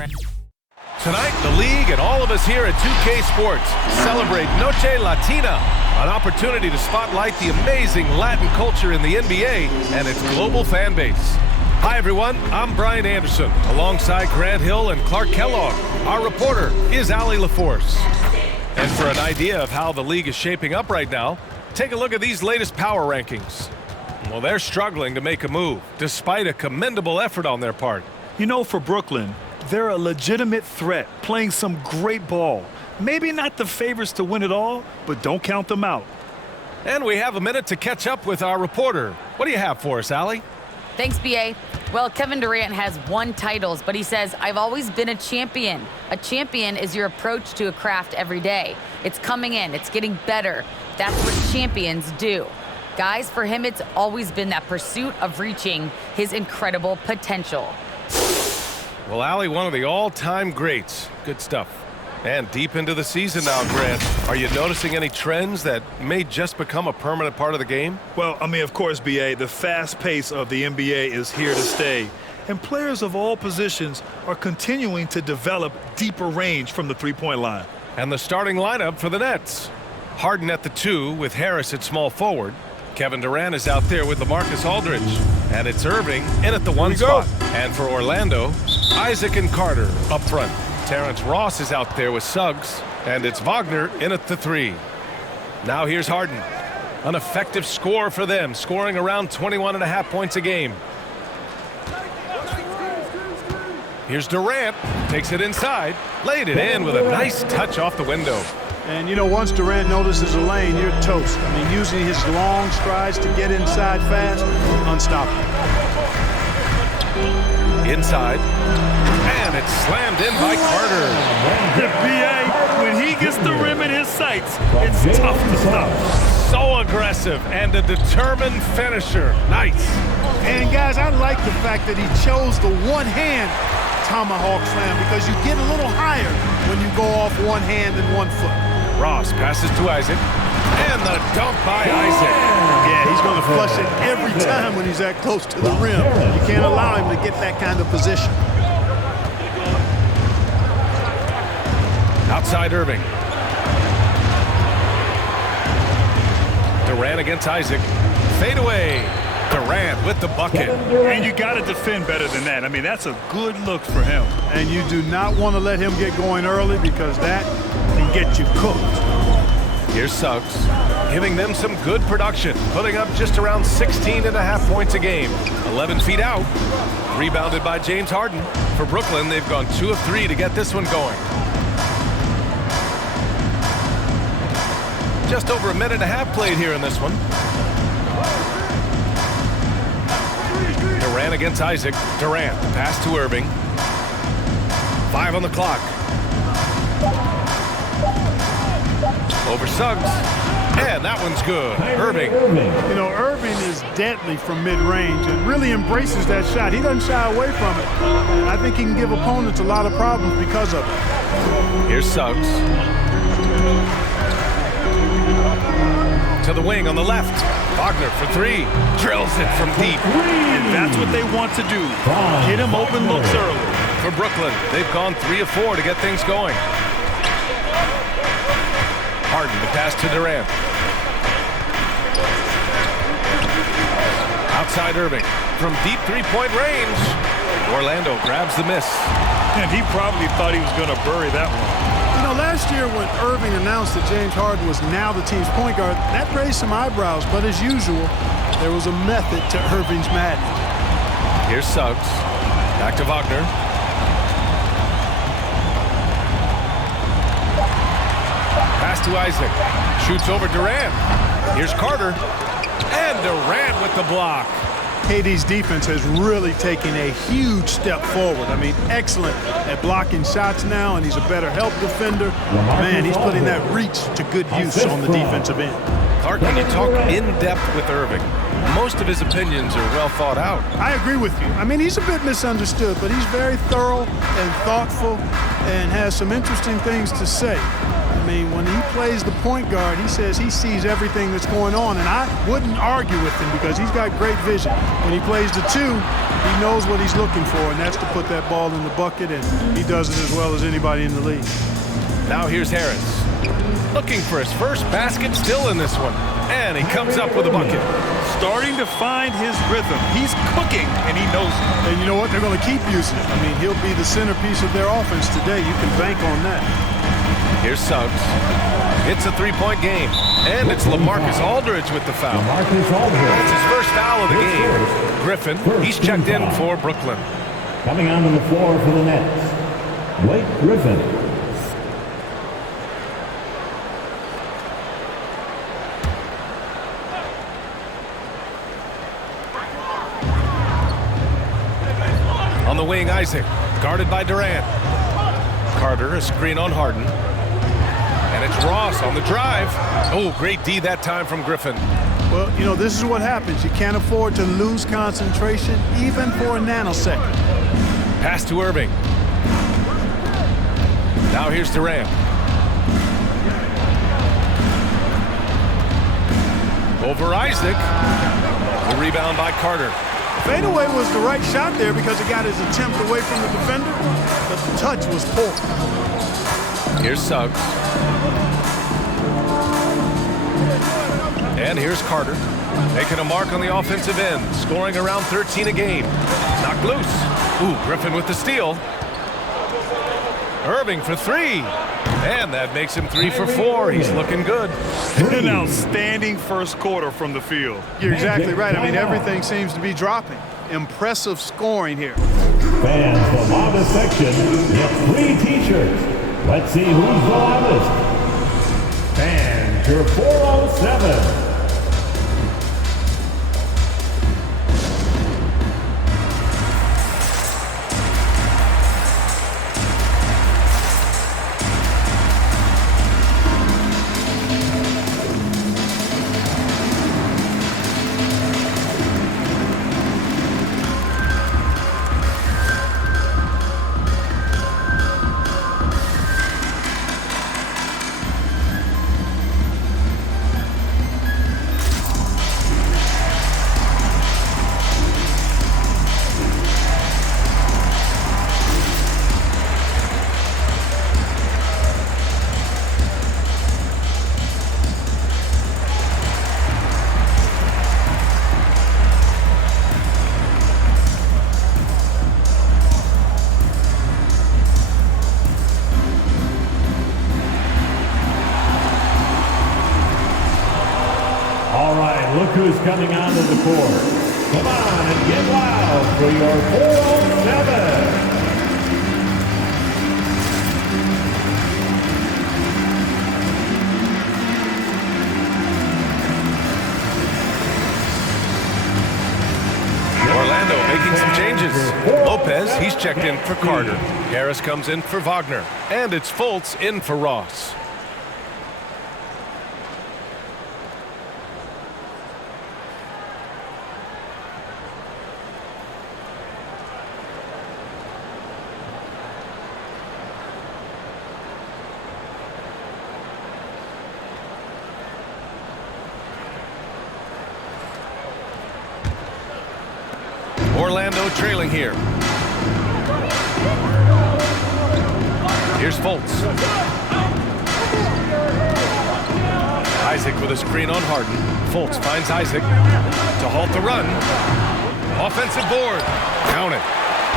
Tonight, the league and all of us here at 2K Sports celebrate Noche Latina, an opportunity to spotlight the amazing Latin culture in the NBA and its global fan base. Hi, everyone. I'm Brian Anderson, alongside Grant Hill and Clark Kellogg. Our reporter is Allie LaForce. And for an idea of how the league is shaping up right now, take a look at these latest power rankings. Well, they're struggling to make a move, despite a commendable effort on their part. You know, for Brooklyn, they're a legitimate threat, playing some great ball. Maybe not the favorites to win it all, but don't count them out. And we have a minute to catch up with our reporter. What do you have for us, Allie? Thanks, B.A. Well, Kevin Durant has won titles, but he says, I've always been a champion. A champion is your approach to a craft every day. It's coming in. It's getting better. That's what champions do. Guys, for him, it's always been that pursuit of reaching his incredible potential. Well, Allie, one of the all-time greats. Good stuff. And deep into the season now, Grant. Are you noticing any trends that may just become a permanent part of the game? Well, I mean, of course, B.A., the fast pace of the NBA is here to stay. And players of all positions are continuing to develop deeper range from the three-point line. And the starting lineup for the Nets. Harden at the 2 with Harris at small forward. Kevin Durant is out there with LaMarcus Aldridge. And it's Irving in at the 1 spot. And for Orlando, Isaac and Carter up front. Terrence Ross is out there with Suggs. And it's Wagner in at the 3. Now here's Harden. An effective score for them, scoring around 21.5 points a game. Here's Durant. Takes it inside. Laid it in with a nice touch off the window. And, you know, once Durant notices a lane, you're toast. I mean, using his long strides to get inside fast, unstoppable. Inside. And it's slammed in by Carter. The B.A., when he gets the rim in his sights, it's tough to stop. So aggressive and a determined finisher. Nice. And, guys, I like the fact that he chose the one-hand tomahawk slam because you get a little higher when you go off one hand and 1 foot. Ross passes to Isaac. And the dunk by Isaac. Yeah, he's going to flush it every time when he's that close to the rim. You can't allow him to get that kind of position. Outside Irving. Durant against Isaac. Fade away. Durant with the bucket. And you got to defend better than that. I mean, that's a good look for him. And you do not want to let him get going early because that can get you cooked. Here's Suggs, giving them some good production, putting up just around 16.5 points a game. 11 feet out. Rebounded by James Harden. For Brooklyn, they've gone 2 of 3 to get this one going. Just over a minute and a half played here in this one. Durant against Isaac. Durant, the pass to Irving. 5 on the clock. Over Suggs. And that one's good. Irving. You know, Irving is deadly from mid-range and really embraces that shot. He doesn't shy away from it. And I think he can give opponents a lot of problems because of it. Here's Suggs. To the wing on the left. Wagner for 3. Drills it from deep. And that's what they want to do. Get him open looks early. For Brooklyn, they've gone 3 of 4 to get things going. Harden, the pass to Durant. Outside Irving. From deep three-point range. Orlando grabs the miss. And he probably thought he was going to bury that one. You know, last year when Irving announced that James Harden was now the team's point guard, that raised some eyebrows. But as usual, there was a method to Irving's madness. Here's Suggs. Back to Wagner. Pass to Isaac. Shoots over Durant. Here's Carter. And Durant with the block. KD's defense has really taken a huge step forward. I mean, excellent at blocking shots now, and he's a better help defender. Man, he's putting that reach to good use on the defensive end. Clark, can you talk in depth with Irving? Most of his opinions are well thought out. I agree with you. I mean, he's a bit misunderstood, but he's very thorough and thoughtful and has some interesting things to say. I mean, when he plays the point guard, he says he sees everything that's going on, and I wouldn't argue with him because he's got great vision. When he plays the 2, he knows what he's looking for, and that's to put that ball in the bucket, and he does it as well as anybody in the league. Now here's Harris. Looking for his first basket, still in this one. And he comes up with a bucket. Starting to find his rhythm. He's cooking, and he knows it. And you know what? They're going to keep using it. I mean, he'll be the centerpiece of their offense today. You can bank on that. Here's Suggs. It's a three-point game. And it's LaMarcus Aldridge with the foul. That's his first foul of the game. Griffin, he's checked in for Brooklyn. Coming onto the floor for the Nets, Blake Griffin. On the wing, Isaac, guarded by Durant. Carter, a screen on Harden. And it's Ross on the drive. Oh, great D that time from Griffin. Well, you know, this is what happens. You can't afford to lose concentration even for a nanosecond. Pass to Irving. Now here's Durant. Over Isaac. The rebound by Carter. Fadeaway was the right shot there because it got his attempt away from the defender, but the touch was poor. Here's Suggs. And here's Carter, making a mark on the offensive end, scoring around 13 a game. Knocked loose. Ooh, Griffin with the steal. Irving for 3. And that makes him 3 for 4. He's looking good. An outstanding first quarter from the field. You're exactly right. I mean, everything seems to be dropping. Impressive scoring here. Fans from August section get free t-shirts. Let's see who's the loudest. Fans, your 407. Look who's coming onto the court. Come on and get loud for your 407. Orlando making some changes. Lopez, he's checked in for Carter. Harris comes in for Wagner. And it's Fultz in for Ross. Orlando trailing here. Here's Fultz. Isaac with a screen on Harden. Fultz finds Isaac to halt the run. Offensive board. Count it.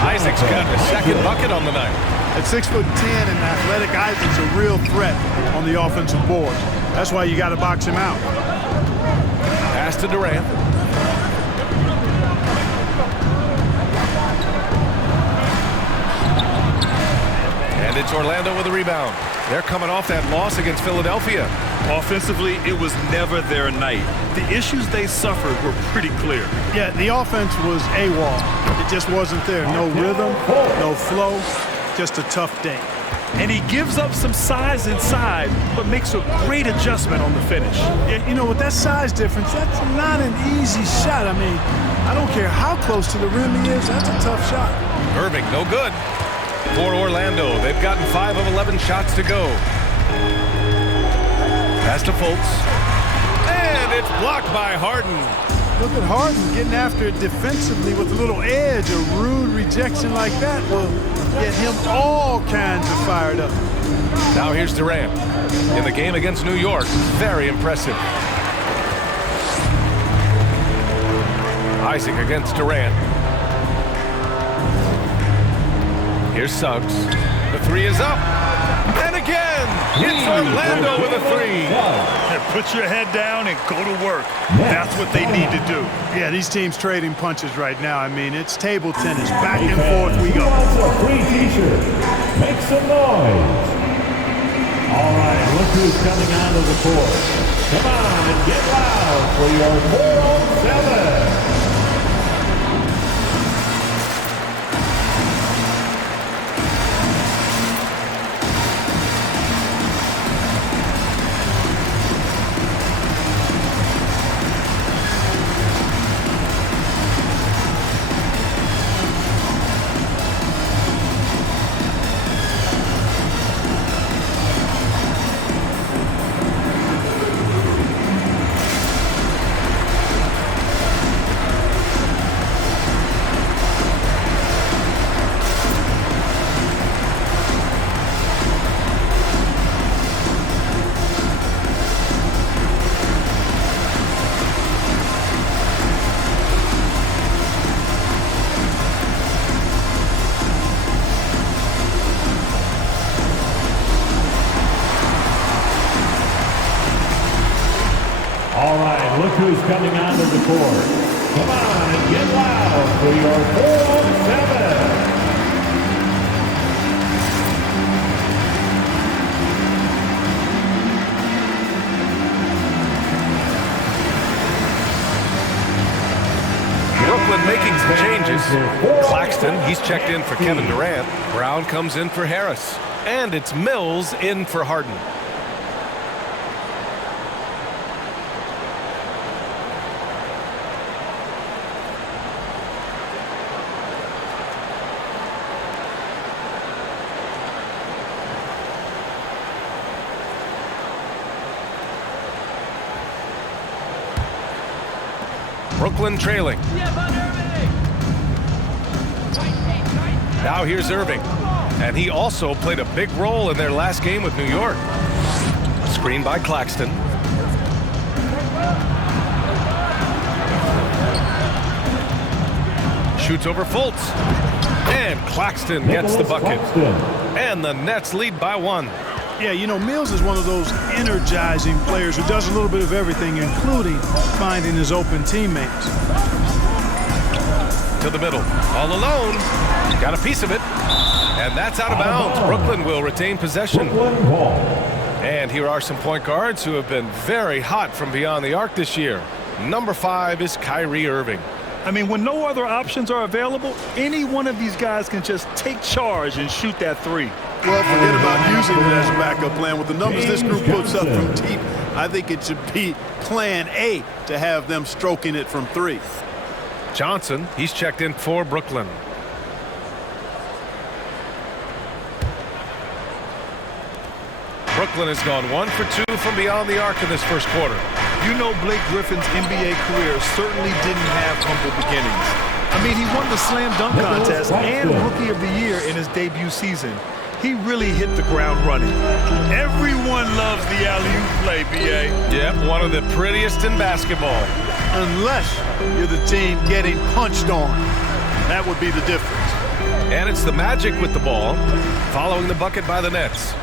Isaac's got a second bucket on the night. At 6'10" and athletic, Isaac's a real threat on the offensive board. That's why you got to box him out. Pass to Durant. And it's Orlando with a rebound. They're coming off that loss against Philadelphia. Offensively, it was never their night. The issues they suffered were pretty clear. Yeah, the offense was AWOL. It just wasn't there. No rhythm, no flow, just a tough day. And he gives up some size inside, but makes a great adjustment on the finish. Yeah, you know, with that size difference, that's not an easy shot. I mean, I don't care how close to the rim he is, that's a tough shot. Irving, no good. For Orlando, they've gotten 5 of 11 shots to go. Pass to Fultz. And it's blocked by Harden. Look at Harden getting after it defensively with a little edge. A rude rejection like that will get him all kinds of fired up. Now here's Durant. In the game against New York, very impressive. Isaac against Durant. Here's Suggs. The three is up. And again, it's Orlando with a three. Put your head down and go to work. That's what they need to do. Yeah, these teams trading punches right now. I mean, it's table tennis. Back and forth we go. A free t-shirt. Make some noise. All right, look who's coming onto the court. Come on and get loud for your 4-on-7. All right, look who's coming onto the court. Come on and get loud for your 4-on-7. Brooklyn making some changes. Claxton, he's checked in for Kevin Durant. Brown comes in for Harris. And it's Mills in for Harden. Brooklyn trailing. Now here's Irving. And he also played a big role in their last game with New York. Screen by Claxton. Shoots over Fultz. And Claxton gets the bucket. And the Nets lead by 1. Yeah, you know, Mills is one of those energizing players who does a little bit of everything, including finding his open teammates. To the middle, all alone. Got a piece of it. And that's out of bounds. Brooklyn will retain possession. And here are some point guards who have been very hot from beyond the arc this year. Number 5 is Kyrie Irving. I mean, when no other options are available, any one of these guys can just take charge and shoot that three. Well, forget about using it as a backup plan. With the numbers this group puts up from deep, I think it should be plan A to have them stroking it from 3. Johnson, he's checked in for Brooklyn. Brooklyn has gone 1 for 2 from beyond the arc in this first quarter. You know, Blake Griffin's NBA career certainly didn't have humble beginnings. I mean, he won the slam dunk contest and Rookie of the Year in his debut season. He really hit the ground running. Everyone loves the alley-oop play, B.A. Yep, one of the prettiest in basketball. Unless you're the team getting punched on. That would be the difference. And it's the Magic with the ball, following the bucket by the Nets.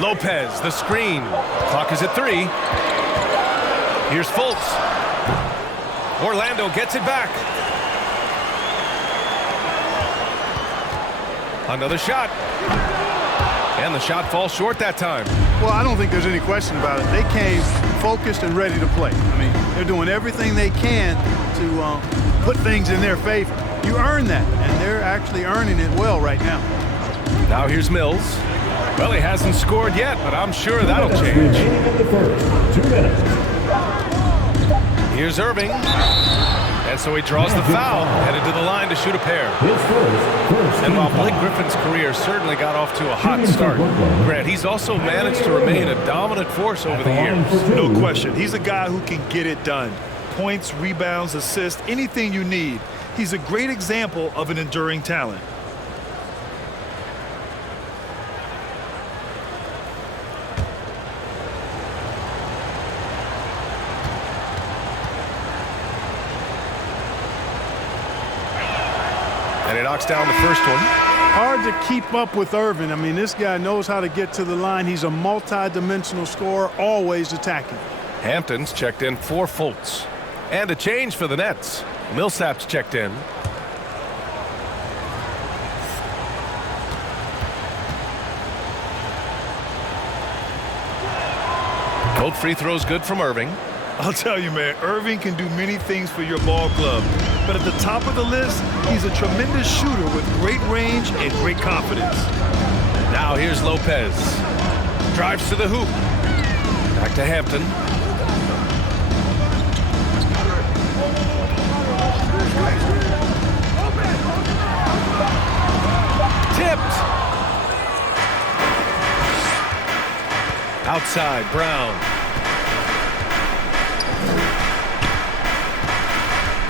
Lopez, the screen. Clock is at 3. Here's Fultz. Orlando gets it back. Another shot. And the shot falls short that time. Well, I don't think there's any question about it. They came focused and ready to play. I mean, they're doing everything they can to put things in their favor. You earn that, and they're actually earning it well right now. Now here's Mills. Well, he hasn't scored yet, but I'm sure that'll change. In the first 2 minutes. Here's Irving. And so he draws the foul, headed to the line to shoot a pair. And while Blake Griffin's career certainly got off to a hot start, Grant, he's also managed to remain a dominant force over the years. No question. He's a guy who can get it done. Points, rebounds, assists, anything you need. He's a great example of an enduring talent. And he knocks down the first one. Hard to keep up with Irving. I mean, this guy knows how to get to the line. He's a multi-dimensional scorer, always attacking. Hampton's checked in for Fultz. And a change for the Nets. Millsap's checked in. Both free throws good from Irving. I'll tell you, man, Irving can do many things for your ball club. But at the top of the list, he's a tremendous shooter with great range and great confidence. Now here's Lopez. Drives to the hoop. Back to Hampton. Tipped. Outside, Brown.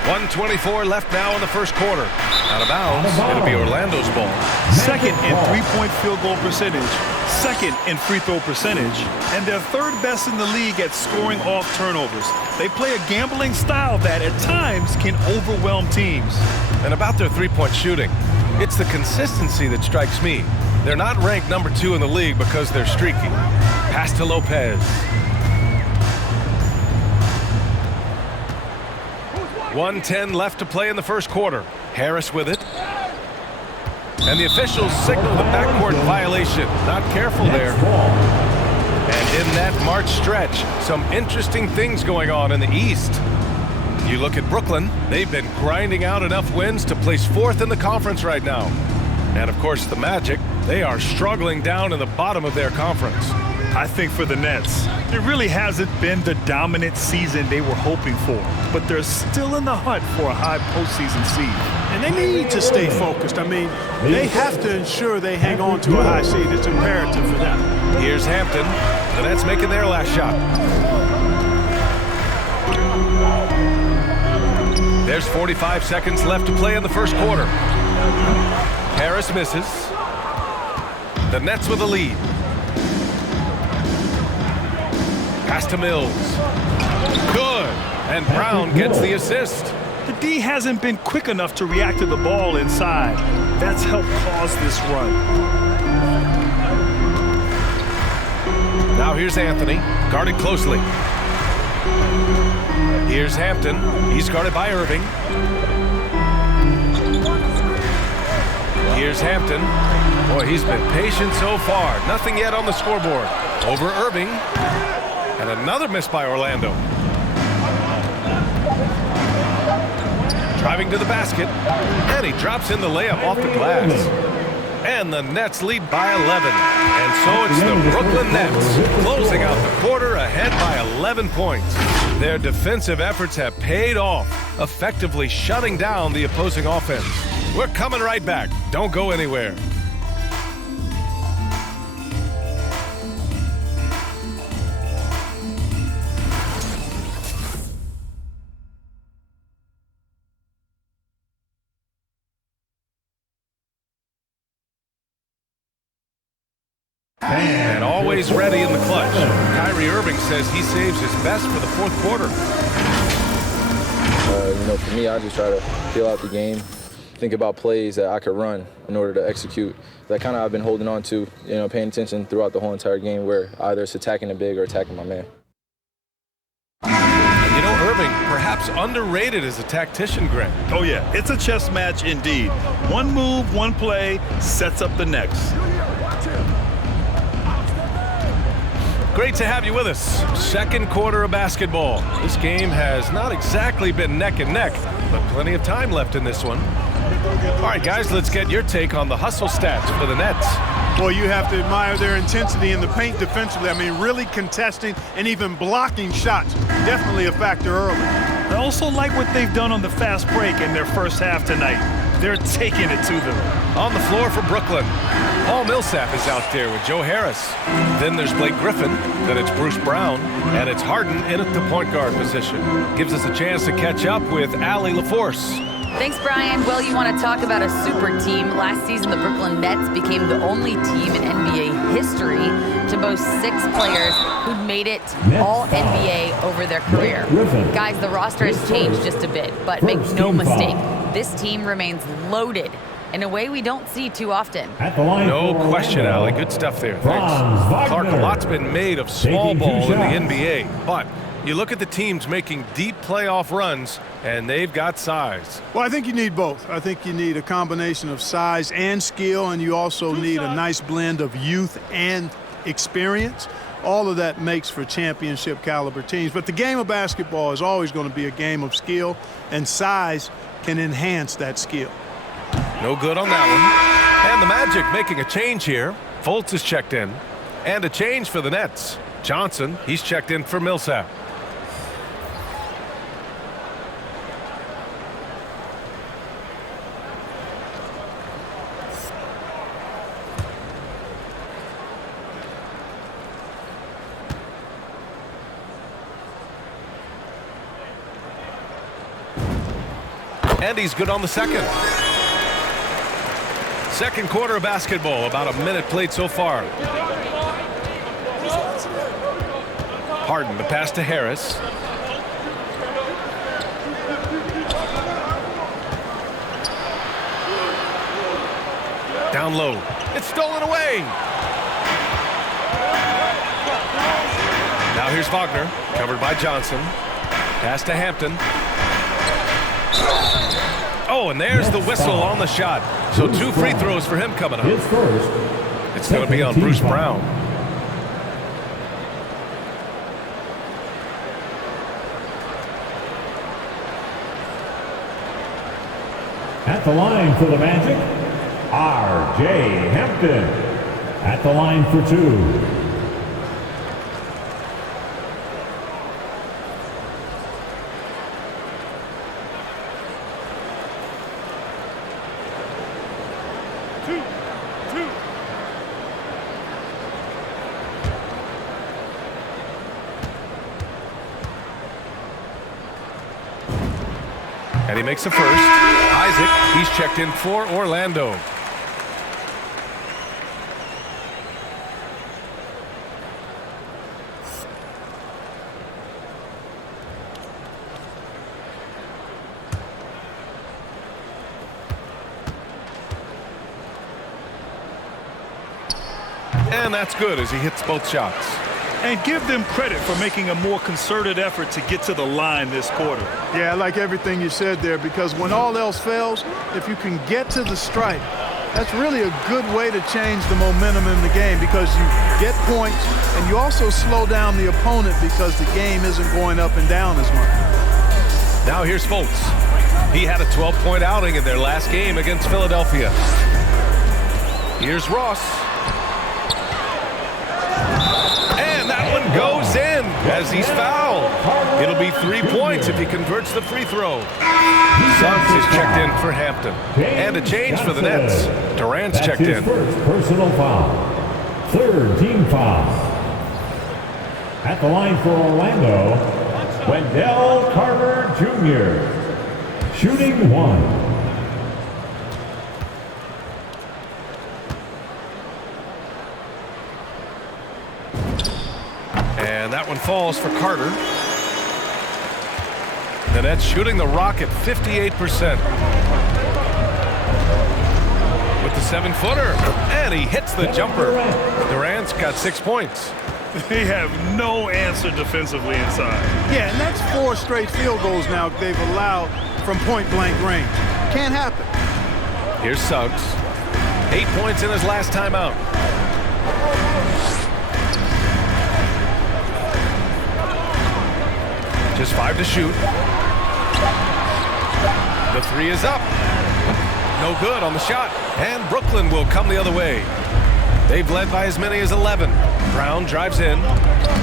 1:24 left now in the first quarter. Out of bounds. It'll be Orlando's ball. Second in three-point field goal percentage, second in free throw percentage, and they're third best in the league at scoring off turnovers. They play a gambling style that at times can overwhelm teams. And about their three-point shooting, it's the consistency that strikes me. They're not ranked number 2 in the league because they're streaky. Pass to Lopez. 1:10 left to play in the first quarter. Harris with it. And the officials signal the backcourt violation. Not careful there. And in that March stretch, some interesting things going on in the East. You look at Brooklyn, they've been grinding out enough wins to place 4th in the conference right now. And of course the Magic, they are struggling down in the bottom of their conference. I think for the Nets, it really hasn't been the dominant season they were hoping for, but they're still in the hunt for a high postseason seed. And they need to stay focused. I mean, they have to ensure they hang on to a high seed. It's imperative for them. Here's Hampton. The Nets making their last shot. There's 45 seconds left to play in the first quarter. Harris misses. The Nets with a lead. Pass to Mills. Good. And Brown gets the assist. The D hasn't been quick enough to react to the ball inside. That's helped cause this run. Now here's Anthony, guarded closely. Here's Hampton. He's guarded by Irving. Here's Hampton. Boy, he's been patient so far. Nothing yet on the scoreboard. Over Irving. And another miss by Orlando. Driving to the basket. And he drops in the layup off the glass. And the Nets lead by 11. And so it's the Brooklyn Nets closing out the quarter ahead by 11 points. Their defensive efforts have paid off, effectively shutting down the opposing offense. We're coming right back. Don't go anywhere. And always ready in the clutch. Kyrie Irving says he saves his best for the fourth quarter. For me, I just try to feel out the game, think about plays that I could run in order to execute. That kind of I've been holding on to, paying attention throughout the whole entire game where either it's attacking the big or attacking my man. Irving, perhaps underrated as a tactician, Grant. Oh, yeah. It's a chess match indeed. One move, one play sets up the next. Great to have you with us. Second quarter of basketball. This game has not exactly been neck and neck, but plenty of time left in this one. All right, guys, let's get your take on the hustle stats for the Nets. Boy, you have to admire their intensity in the paint defensively. I mean, really contesting and even blocking shots. Definitely a factor early. I also like what they've done on the fast break in their first half tonight. They're taking it to them. On the floor for Brooklyn, Paul Millsap is out there with Joe Harris. Then there's Blake Griffin. Then it's Bruce Brown. And it's Harden in at the point guard position. Gives us a chance to catch up with Allie LaForce. Thanks, Brian. Well, you want to talk about a super team. Last season, the Brooklyn Nets became the only team in NBA history to boast 6 players who'd made it all NBA over their career. Guys, the roster has changed just a bit, but make no mistake, this team remains loaded in a way we don't see too often. No question, Allie. Good stuff there. Thanks. Clark, a lot's been made of small ball in the NBA, but you look at the teams making deep playoff runs, and they've got size. Well, I think you need both. I think you need a combination of size and skill, and you also need a nice blend of youth and experience. All of that makes for championship caliber teams. But the game of basketball is always going to be a game of skill, and size can enhance that skill. No good on that one. And the Magic making a change here. Fultz is checked in. And a change for the Nets. Johnson, he's checked in for Millsap. And he's good on the second. Second quarter of basketball, about a minute played so far. Harden, the pass to Harris. Down low. It's stolen away. Now here's Wagner, covered by Johnson. Pass to Hampton. Oh, and there's the whistle on the shot. So 2 free throws for him coming up. It's going to be on Bruce Brown. At the line for the Magic, R.J. Hampton. At the line for 2. And he makes a first. Isaac, he's checked in for Orlando. And that's good as he hits both shots. And give them credit for making a more concerted effort to get to the line this quarter. Yeah, I like everything you said there, because when all else fails, if you can get to the stripe, that's really a good way to change the momentum in the game, because you get points and you also slow down the opponent because the game isn't going up and down as much. Now here's Fultz. He had a 12-point outing in their last game against Philadelphia. Here's Ross. And that one goes in as he's fouled. It'll be 3 points if he converts the free throw. Suggs is checked in for Hampton. And a change for the Nets. Durant's checked in. First personal foul. 3rd team foul. At the line for Orlando, Wendell Carter Jr. Shooting 1. And that one falls for Carter. The Nets shooting the rock at 58%. With the 7-footer. And he hits the jumper. Durant's got 6 points. They have no answer defensively inside. Yeah, and that's 4 straight field goals now they've allowed from point-blank range. Can't happen. Here's Suggs. 8 points in his last time out. Just 5 to shoot. The 3 is up. No good on the shot. And Brooklyn will come the other way. They've led by as many as 11. Brown drives in.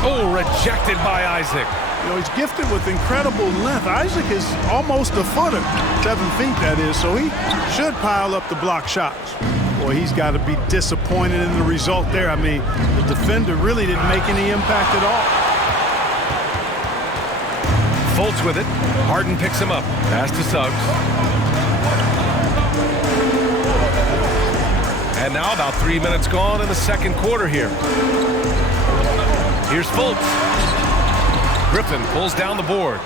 Oh, rejected by Isaac. You know, he's gifted with incredible length. Isaac is almost a footer, 7 feet that is, so he should pile up the block shots. Boy, he's got to be disappointed in the result there. I mean, the defender really didn't make any impact at all. Fultz with it. Harden picks him up. Pass to Suggs. And now about 3 minutes gone in the second quarter here. Here's Fultz. Griffin pulls down the board.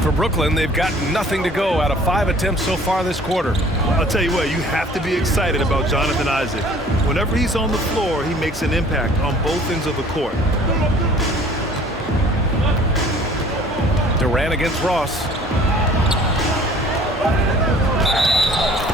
For Brooklyn, they've got nothing to go out of 5 attempts so far this quarter. I'll tell you what, you have to be excited about Jonathan Isaac. Whenever he's on the floor, he makes an impact on both ends of the court. Durant against Ross.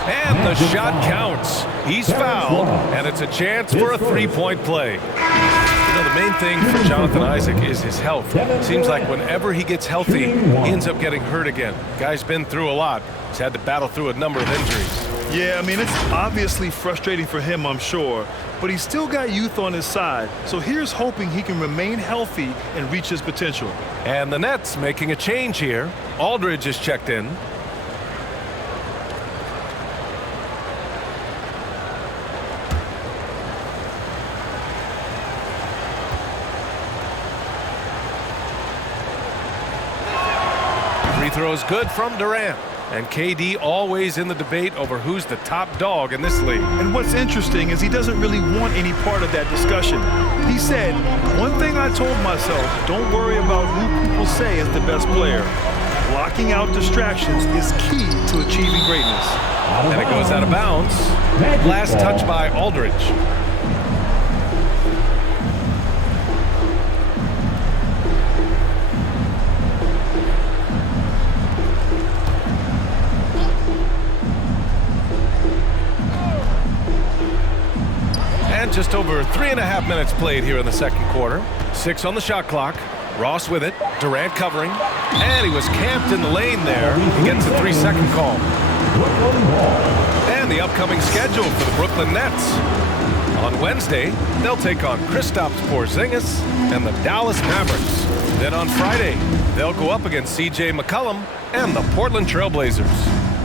And the shot counts. He's fouled, and it's a chance for a three-point play. You know, the main thing for Jonathan Isaac is his health. Seems like whenever he gets healthy, he ends up getting hurt again. Guy's been through a lot. He's had to battle through a number of injuries. Yeah, I mean, it's obviously frustrating for him, I'm sure, but he's still got youth on his side. So here's hoping he can remain healthy and reach his potential. And the Nets making a change here. Aldridge is checked in. Free throws good from Durant. And KD always in the debate over who's the top dog in this league. And what's interesting is he doesn't really want any part of that discussion. He said, one thing I told myself, don't worry about who people say is the best player. Blocking out distractions is key to achieving greatness. And it goes out of bounds. Last touch by Aldridge. Just over 3.5 minutes played here in the second quarter. 6 on the shot clock. Ross with it. Durant covering. And he was camped in the lane there. He gets a 3-second call. And the upcoming schedule for the Brooklyn Nets. On Wednesday, they'll take on Kristaps Porzingis and the Dallas Mavericks. Then on Friday, they'll go up against C.J. McCollum and the Portland Trail Blazers.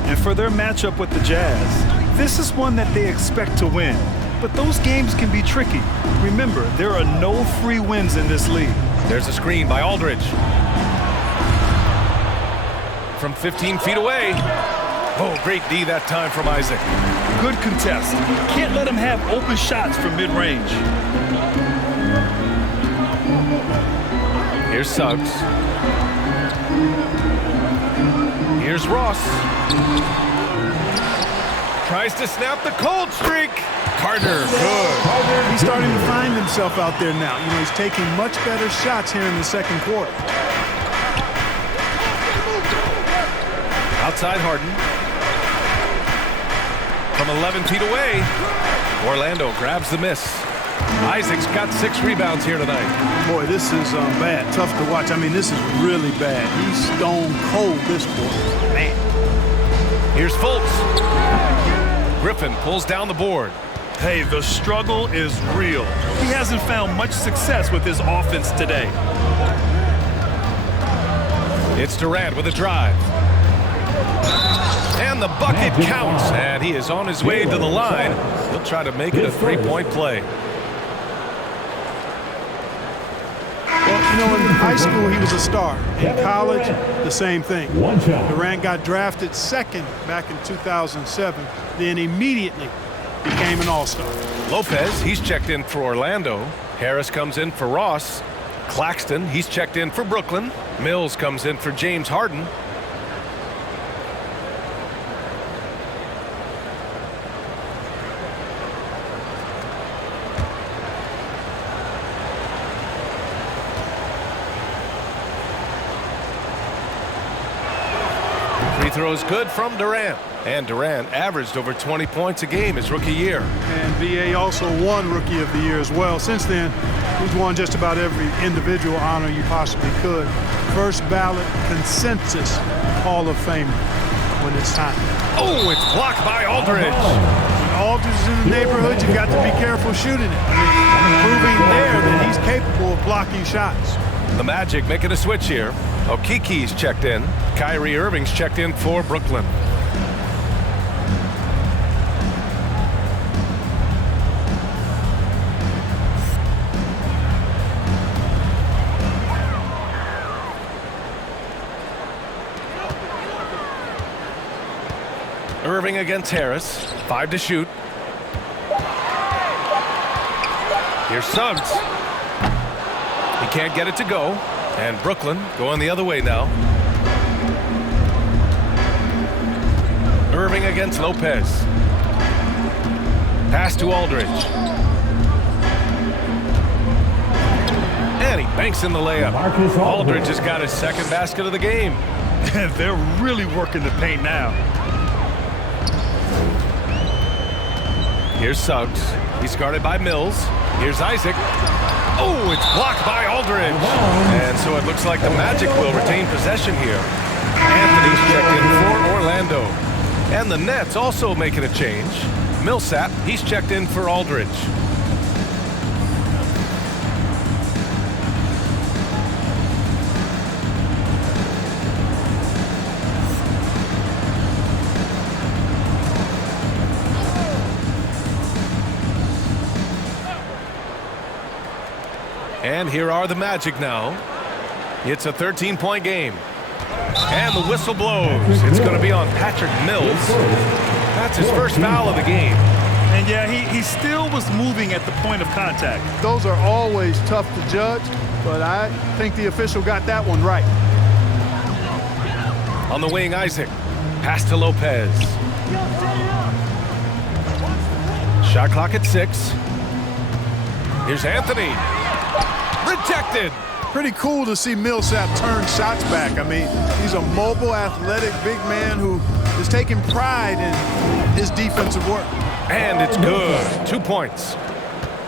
And for their matchup with the Jazz, this is one that they expect to win. But those games can be tricky. Remember, there are no free wins in this league. There's a screen by Aldridge. From 15 feet away. Oh, great D that time from Isaac. Good contest. Can't let him have open shots from mid-range. Here's Suggs. Here's Ross. Tries to snap the cold streak. Carter, good. He's starting to find himself out there now. You know, he's taking much better shots here in the second quarter. Outside Harden. From 11 feet away, Orlando grabs the miss. Isaac's got 6 rebounds here tonight. Boy, this is bad. Tough to watch. I mean, this is really bad. He's stone cold this quarter. Man. Here's Fultz. Griffin pulls down the board. Hey, the struggle is real. He hasn't found much success with his offense today. It's Durant with a drive. And the bucket counts. And he is on his way to the line. He'll try to make it a 3-point play. Well, you know, in high school, he was a star. In college, the same thing. Durant got drafted second back in 2007, then immediately became an all-star. Lopez, he's checked in for Orlando. Harris comes in for Ross. Claxton, he's checked in for Brooklyn. Mills comes in for James Harden. Free throws good from Durant. And Durant averaged over 20 points a game his rookie year. And VA also won Rookie of the Year as well. Since then, he's won just about every individual honor you possibly could. First ballot consensus Hall of Famer when it's time. Oh, it's blocked by Aldridge. Aldridge is in the neighborhood, you've got to be careful shooting it. I mean, proving there that he's capable of blocking shots. The Magic making a switch here. Okiki's checked in. Kyrie Irving's checked in for Brooklyn. Irving against Harris. 5 to shoot. Here's Suggs. He can't get it to go. And Brooklyn going the other way now. Irving against Lopez. Pass to Aldridge. And he banks in the layup. Aldridge has got his second basket of the game. And they're really working the paint now. Here's Suggs. He's guarded by Mills. Here's Isaac. Oh, it's blocked by Aldridge. And so it looks like the Magic will retain possession here. Anthony's checked in for Orlando. And the Nets also making a change. Millsap, he's checked in for Aldridge. And here are the Magic now. It's a 13-point game. And the whistle blows. It's going to be on Patrick Mills. That's his first foul of the game. And yeah, he still was moving at the point of contact. Those are always tough to judge, but I think the official got that one right. On the wing, Isaac. Pass to Lopez. Shot clock at 6. Here's Anthony. Rejected. Pretty cool to see Millsap turn shots back. I mean, he's a mobile, athletic, big man who is taking pride in his defensive work. And it's good. 2 points.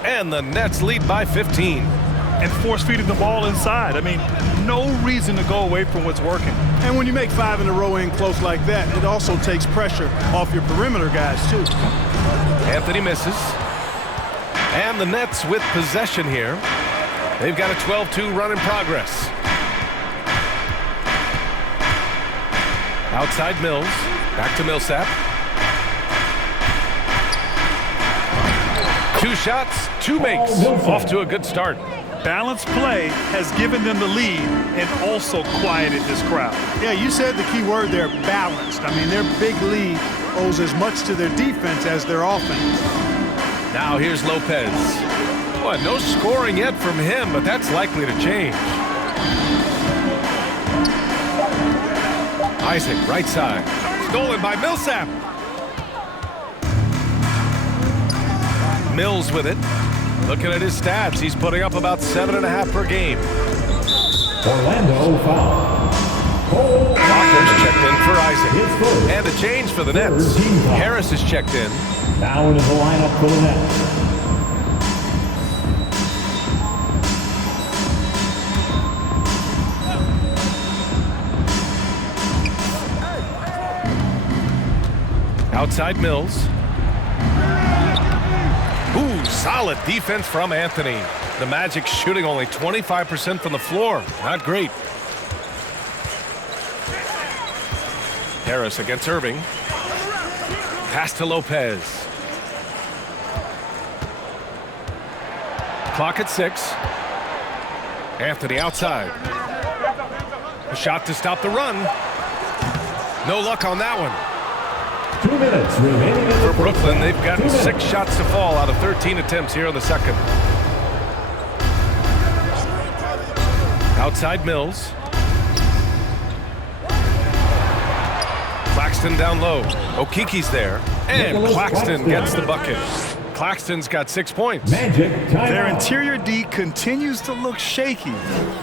And the Nets lead by 15. And force feeding the ball inside. I mean, no reason to go away from what's working. And when you make 5 in a row in close like that, it also takes pressure off your perimeter guys, too. Anthony misses. And the Nets with possession here. They've got a 12-2 run in progress. Outside Mills. Back to Millsap. 2 shots, 2 makes. Off to a good start. Balanced play has given them the lead and also quieted this crowd. Yeah, you said the key word there, balanced. I mean, their big lead owes as much to their defense as their offense. Now here's Lopez. Well, no scoring yet from him, but that's likely to change. Isaac, right side. Stolen by Millsap. Mills with it. Looking at his stats, he's putting up about 7.5 per game. Orlando foul. Walker's checked in for Isaac. And a change for the Nets. Harris is checked in. Now into the lineup for the Nets. Outside Mills. Ooh, solid defense from Anthony. The Magic shooting only 25% from the floor. Not great. Harris against Irving. Pass to Lopez. Clock at 6. Anthony outside. A shot to stop the run. No luck on that one. 2 minutes remaining. For Brooklyn, they've gotten 6 shots to fall out of 13 attempts here in the second. Outside Mills. Claxton down low. Okiki's there. And Claxton gets the bucket. Claxton's got 6 points. Their interior D continues to look shaky.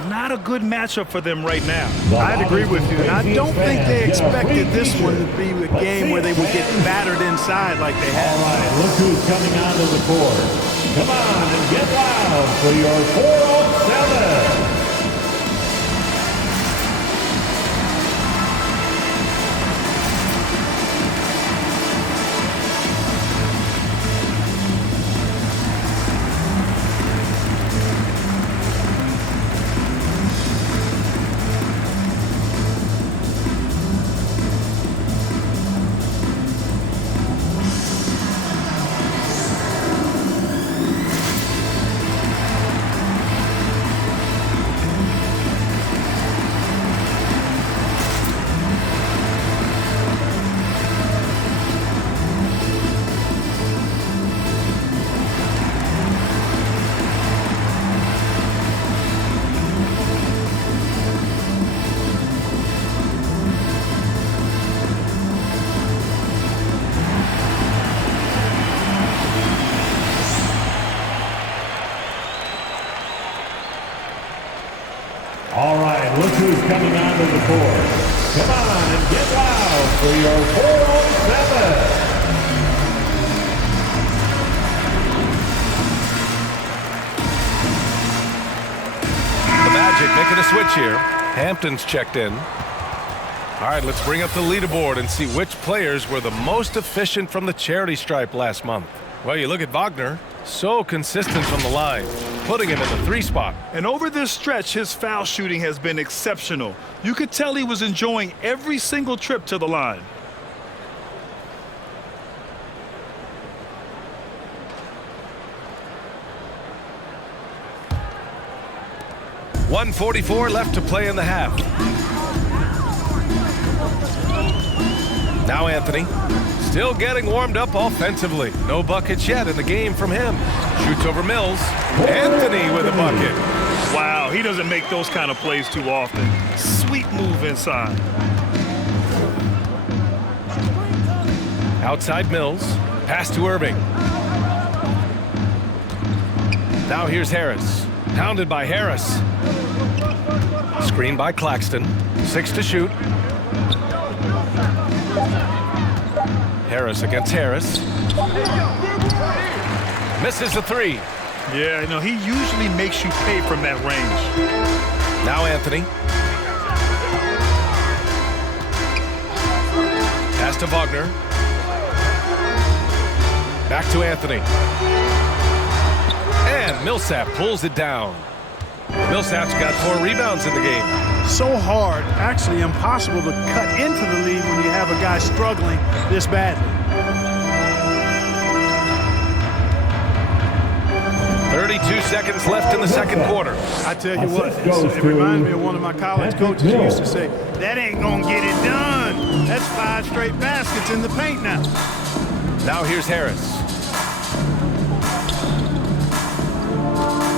Not a good matchup for them right now. I'd agree with you. And I don't think they expected this one to be a game where they would get battered inside like they had. All right, look who's coming onto the court. Come on and get loud for your 4-on-7. coming onto the court. Come on and get loud for your 4-on-7. The Magic making a switch here. Hampton's checked in. All right, let's bring up the leaderboard and see which players were the most efficient from the charity stripe last month. Well, you look at Wagner, so consistent from the line, putting him in the 3 spot. And over this stretch, his foul shooting has been exceptional. You could tell he was enjoying every single trip to the line. .144 left to play in the half. Now Anthony, still getting warmed up offensively. No buckets yet in the game from him. Shoots over Mills. Anthony with a bucket. Wow, he doesn't make those kind of plays too often. Sweet move inside. Outside Mills. Pass to Irving. Now here's Harris. Pounded by Harris. Screen by Claxton. 6 to shoot. Harris against Harris. Misses the 3. Yeah, no, he usually makes you pay from that range. Now Anthony. Pass to Wagner. Back to Anthony. And Millsap pulls it down. Millsap's got 4 rebounds in the game. So hard, actually impossible to cut into the lead when you have a guy struggling this badly. 32 seconds left in the second quarter. I tell you what, it reminds me of one of my college coaches who used to say, that ain't gonna get it done. That's 5 straight baskets in the paint now. Now here's Harris.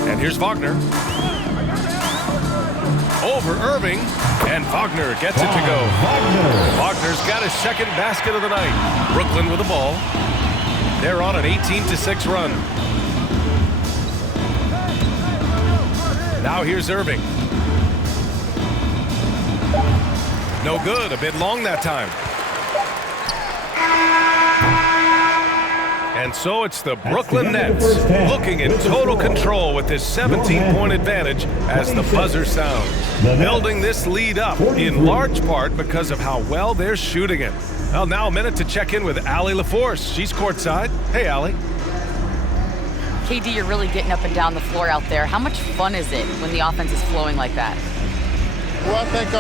And here's Wagner. Over Irving, and Wagner gets it to go. Wagner's got his second basket of the night. Brooklyn with the ball. They're on an 18-6 run. Now here's Irving. No good, a bit long that time. And so it's the Brooklyn Nets looking in total control with this 17-point advantage as the buzzer sounds. Building this lead up in large part because of how well they're shooting it. Well, now a minute to check in with Allie LaForce. She's courtside. Hey, Allie. KD, you're really getting up and down the floor out there. How much fun is it when the offense is flowing like that? Well, I think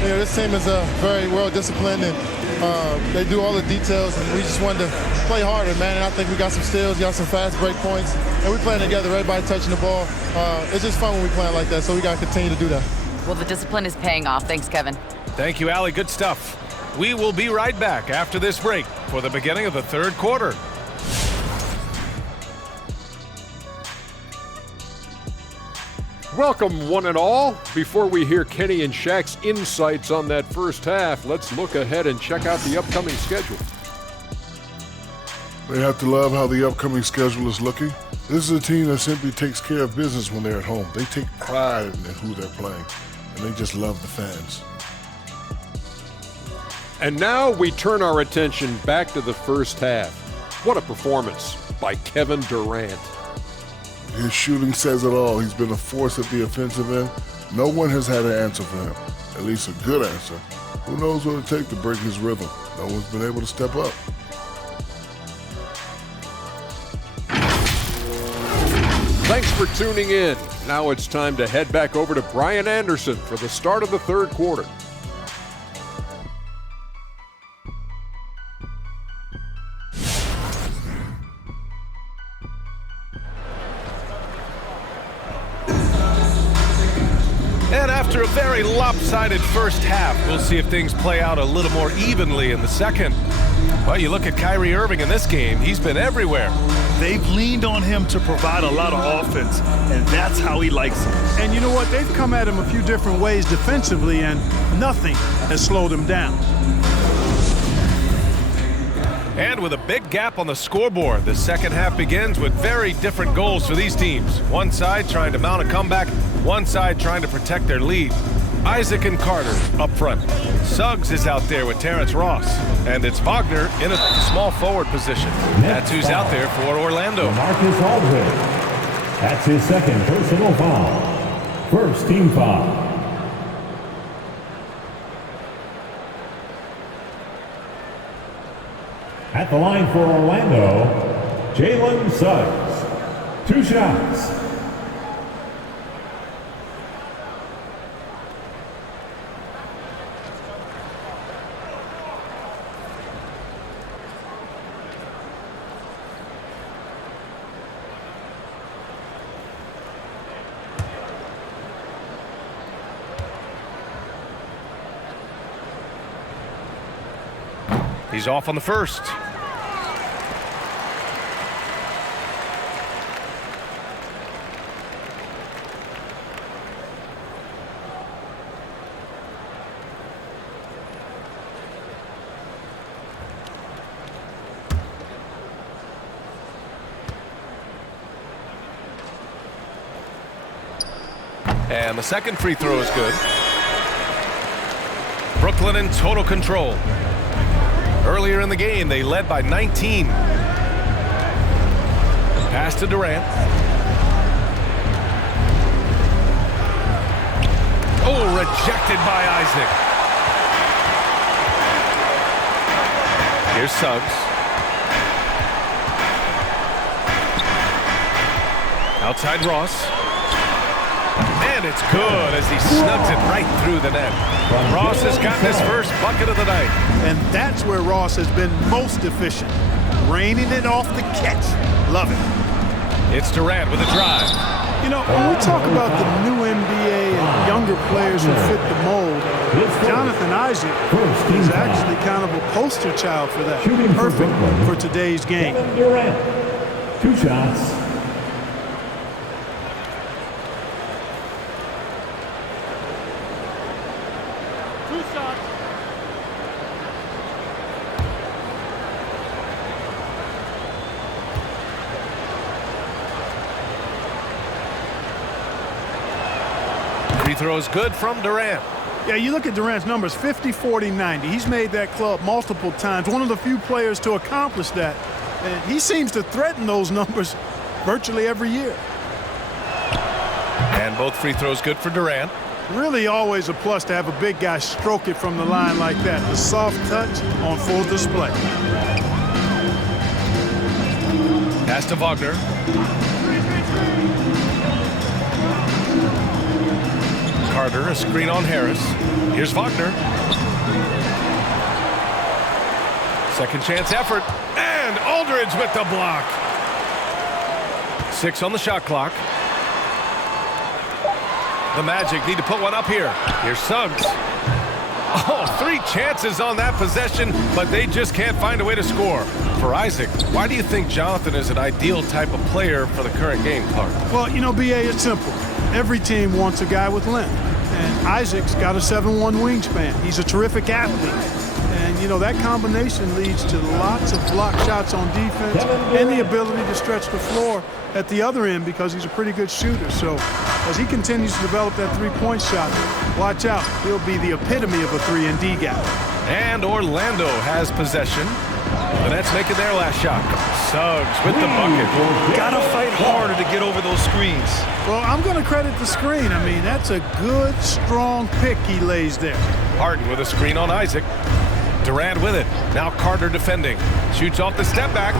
this team is very well disciplined, and they do all the details, and we just wanted to play harder, man. And I think we got some steals, got some fast break points, and we playing together, everybody touching the ball. It's just fun when we playing like that, so we got to continue to do that. Well, the discipline is paying off. Thanks, Kevin. Thank you, Allie. Good stuff. We will be right back after this break for the beginning of the third quarter. Welcome, one and all. Before we hear Kenny and Shaq's insights on that first half, let's look ahead and check out the upcoming schedule. They have to love how the upcoming schedule is looking. This is a team that simply takes care of business when they're at home. They take pride in who they're playing, and they just love the fans. And now we turn our attention back to the first half. What a performance by Kevin Durant. His shooting says it all. He's been a force at the offensive end. No one has had an answer for him, at least a good answer. Who knows what it'll take to break his rhythm? No one's been able to step up. Thanks for tuning in. Now it's time to head back over to Brian Anderson for the start of the third quarter. And after a very lopsided first half, we'll see if things play out a little more evenly in the second. Well, you look at Kyrie Irving in this game, he's been everywhere. They've leaned on him to provide a lot of offense, and that's how he likes it. And you know what? They've come at him a few different ways defensively, and nothing has slowed him down. And with a big gap on the scoreboard, the second half begins with very different goals for these teams. One side trying to mount a comeback, one side trying to protect their lead. Isaac and Carter up front. Suggs is out there with Terrence Ross. And it's Wagner in a small forward position. That's who's out there for Orlando. Marcus Aldridge. That's his second personal foul. First team foul. At the line for Orlando, Jalen Suggs. 2 shots. He's off on the first. And the second free throw is good. Brooklyn in total control. Earlier in the game, they led by 19. Pass to Durant. Oh, rejected by Isaac. Here's Suggs. Outside Ross. And it's good as he snubs it right through the net. Ross has gotten his first bucket of the night. And that's where Ross has been most efficient. Raining it off the catch. Love it. It's Durant with a drive. You know, when we talk about the new NBA and younger players who fit the mold, Jonathan Isaac is actually kind of a poster child for that. Perfect for today's game. Kevin Durant. 2 shots. Free throw is good from Durant. Yeah, you look at Durant's numbers, 50, 40, 90. He's made that club multiple times. One of the few players to accomplish that. And he seems to threaten those numbers virtually every year. And both free throws good for Durant. Really always a plus to have a big guy stroke it from the line like that. The soft touch on full display. Pass to Wagner. Carter, a screen on Harris. Here's Wagner. Second chance effort. And Aldridge with the block. 6 on the shot clock. The Magic need to put one up here. Here's Suggs. Oh, 3 chances on that possession, but they just can't find a way to score. For Isaac, why do you think Jonathan is an ideal type of player for the current game, Clark? Well, you know, B.A., it's simple. Every team wants a guy with length. And Isaac's got a 7'1" wingspan. He's a terrific athlete. And, you know, that combination leads to lots of block shots on defense and the ability to stretch the floor at the other end because he's a pretty good shooter. So as he continues to develop that three-point shot, watch out. He'll be the epitome of a 3-and-D guy. And Orlando has possession. The Nets making their last shot. Suggs with the bucket. Gotta fight harder to get over those screens. Well, I'm going to credit the screen. I mean, that's a good, strong pick he lays there. Harden with a screen on Isaac. Durant with it. Now Carter defending. Shoots off the step back.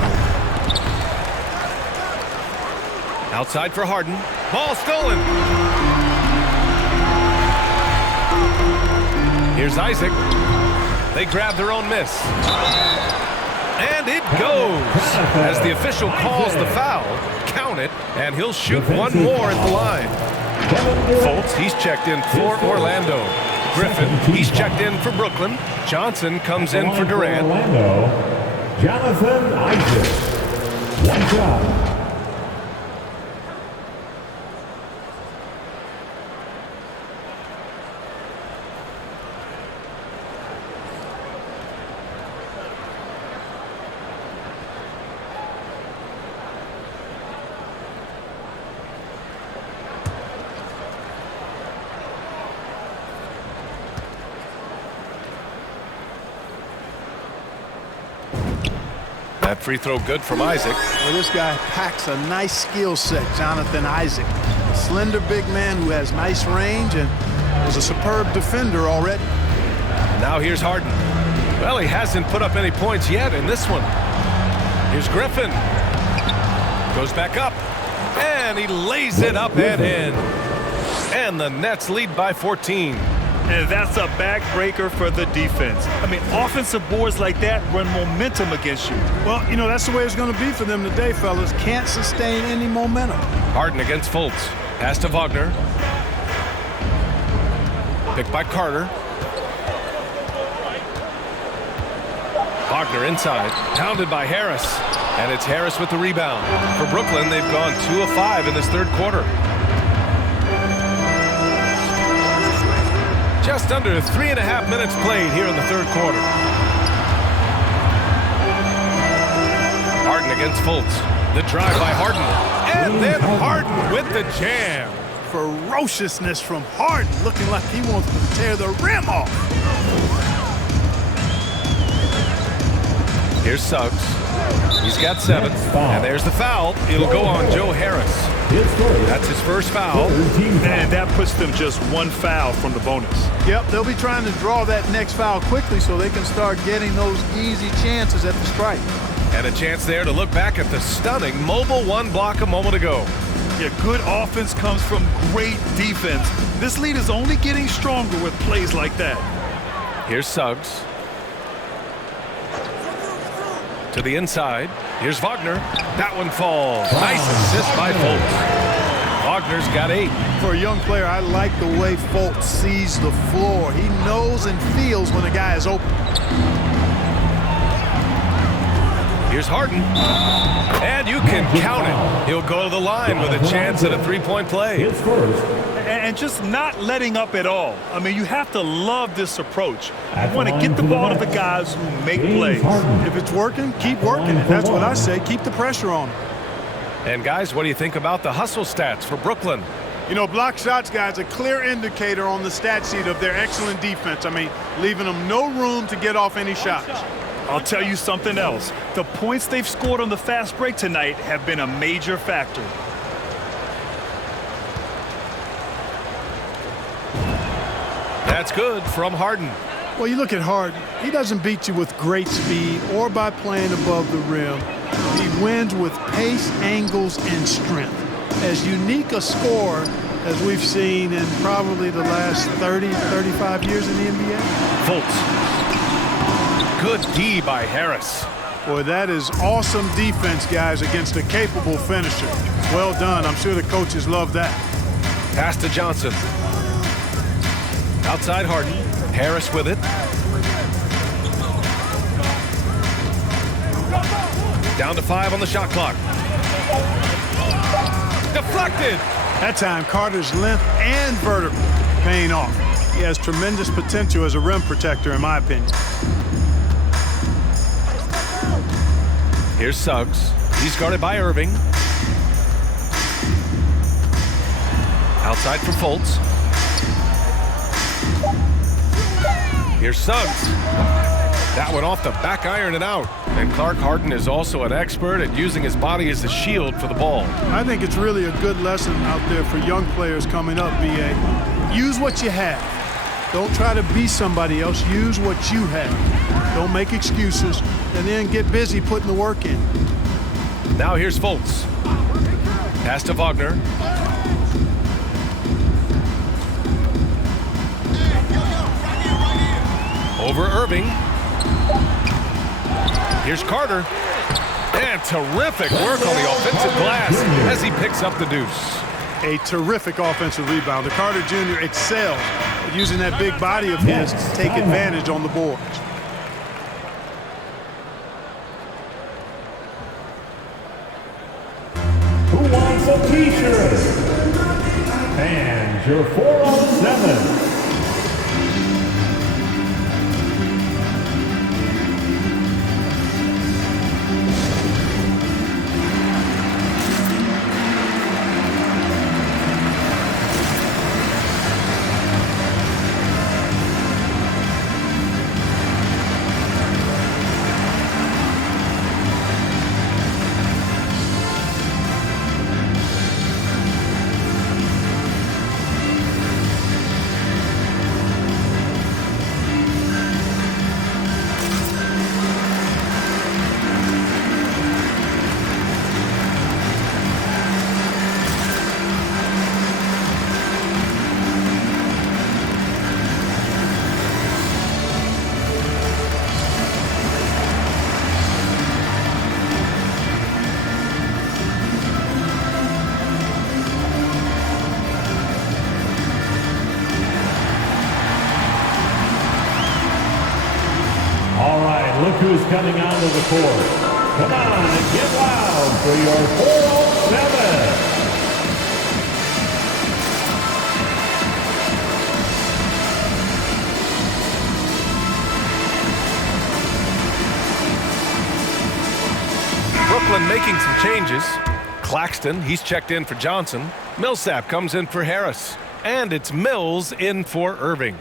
Outside for Harden. Ball stolen. Here's Isaac. They grab their own miss. And it goes. As the official calls the foul, count it, and he'll shoot one more at the line. Fultz, he's checked in for Orlando. Griffin, he's checked in for Brooklyn. Johnson comes in for Durant. Orlando, Jonathan Isaac. 1 shot. That free throw good from Isaac. Well, this guy packs a nice skill set, Jonathan Isaac. A slender big man who has nice range and is a superb defender already. Now here's Harden. Well, he hasn't put up any points yet in this one. Here's Griffin. Goes back up. And he lays it up and in. And the Nets lead by 14. And that's a backbreaker for the defense. I mean, offensive boards like that run momentum against you. Well, you know, that's the way it's going to be for them today, fellas. Can't sustain any momentum. Harden against Fultz. Pass to Wagner. Picked by Carter. Wagner inside. Pounded by Harris. And it's Harris with the rebound. For Brooklyn, they've gone 2 of 5 in this third quarter. Just under 3.5 minutes played here in the third quarter. Harden against Fultz. The drive by Harden. And then Harden with the jam. Ferociousness from Harden, looking like he wants to tear the rim off. Here's Suggs. He's got 7. And there's the foul. It'll go on Joe Harris. That's his first foul. And that puts them just 1 foul from the bonus. Yep, they'll be trying to draw that next foul quickly so they can start getting those easy chances at the stripe. And a chance there to look back at the stunning mobile 1 block a moment ago. Yeah, good offense comes from great defense. This lead is only getting stronger with plays like that. Here's Suggs. To the inside. Here's Wagner. That one falls. Nice assist by Fultz. Wagner's got 8. For a young player, I like the way Fultz sees the floor. He knows and feels when a guy is open. Here's Harden. And you can count it. He'll go to the line with a chance at a 3-point play. And just not letting up at all. I mean, you have to love this approach. You want to get the ball to the guys who make plays. If it's working, keep working it. That's what I say. Keep the pressure on them. And guys, what do you think about the hustle stats for Brooklyn? You know, block shots, guys, a clear indicator on the stat sheet of their excellent defense. I mean, leaving them no room to get off any shots. I'll tell you something else. The points they've scored on the fast break tonight have been a major factor. That's good from Harden. Well, you look at Harden. He doesn't beat you with great speed or by playing above the rim. He wins with pace, angles, and strength. As unique a scorer as we've seen in probably the last 30, 35 years in the NBA. Fultz. Good D by Harris. Boy, that is awesome defense, guys, against a capable finisher. Well done. I'm sure the coaches love that. Pass to Johnson. Outside Harden. Harris with it. Down to 5 on the shot clock. Deflected. That time, Carter's length and vertical paying off. He has tremendous potential as a rim protector, in my opinion. Here's Suggs. He's guarded by Irving. Outside for Fultz. Here's Suggs. That one off the back iron and out. And Clark Harden is also an expert at using his body as a shield for the ball. I think it's really a good lesson out there for young players coming up, B.A. Use what you have. Don't try to be somebody else. Use what you have. Don't make excuses. And then get busy putting the work in. Now here's Fultz. Pass to Wagner. Over Irving. Here's Carter. And terrific work on the offensive glass as he picks up the deuce. A terrific offensive rebounder. Carter Jr. excels at using that big body of his to take advantage on the boards. Who wants a t-shirt? And your 4-on-7. coming onto the court. Come on and get loud for your 4-on-7. Brooklyn making some changes. Claxton, he's checked in for Johnson. Millsap comes in for Harris. And it's Mills in for Irving.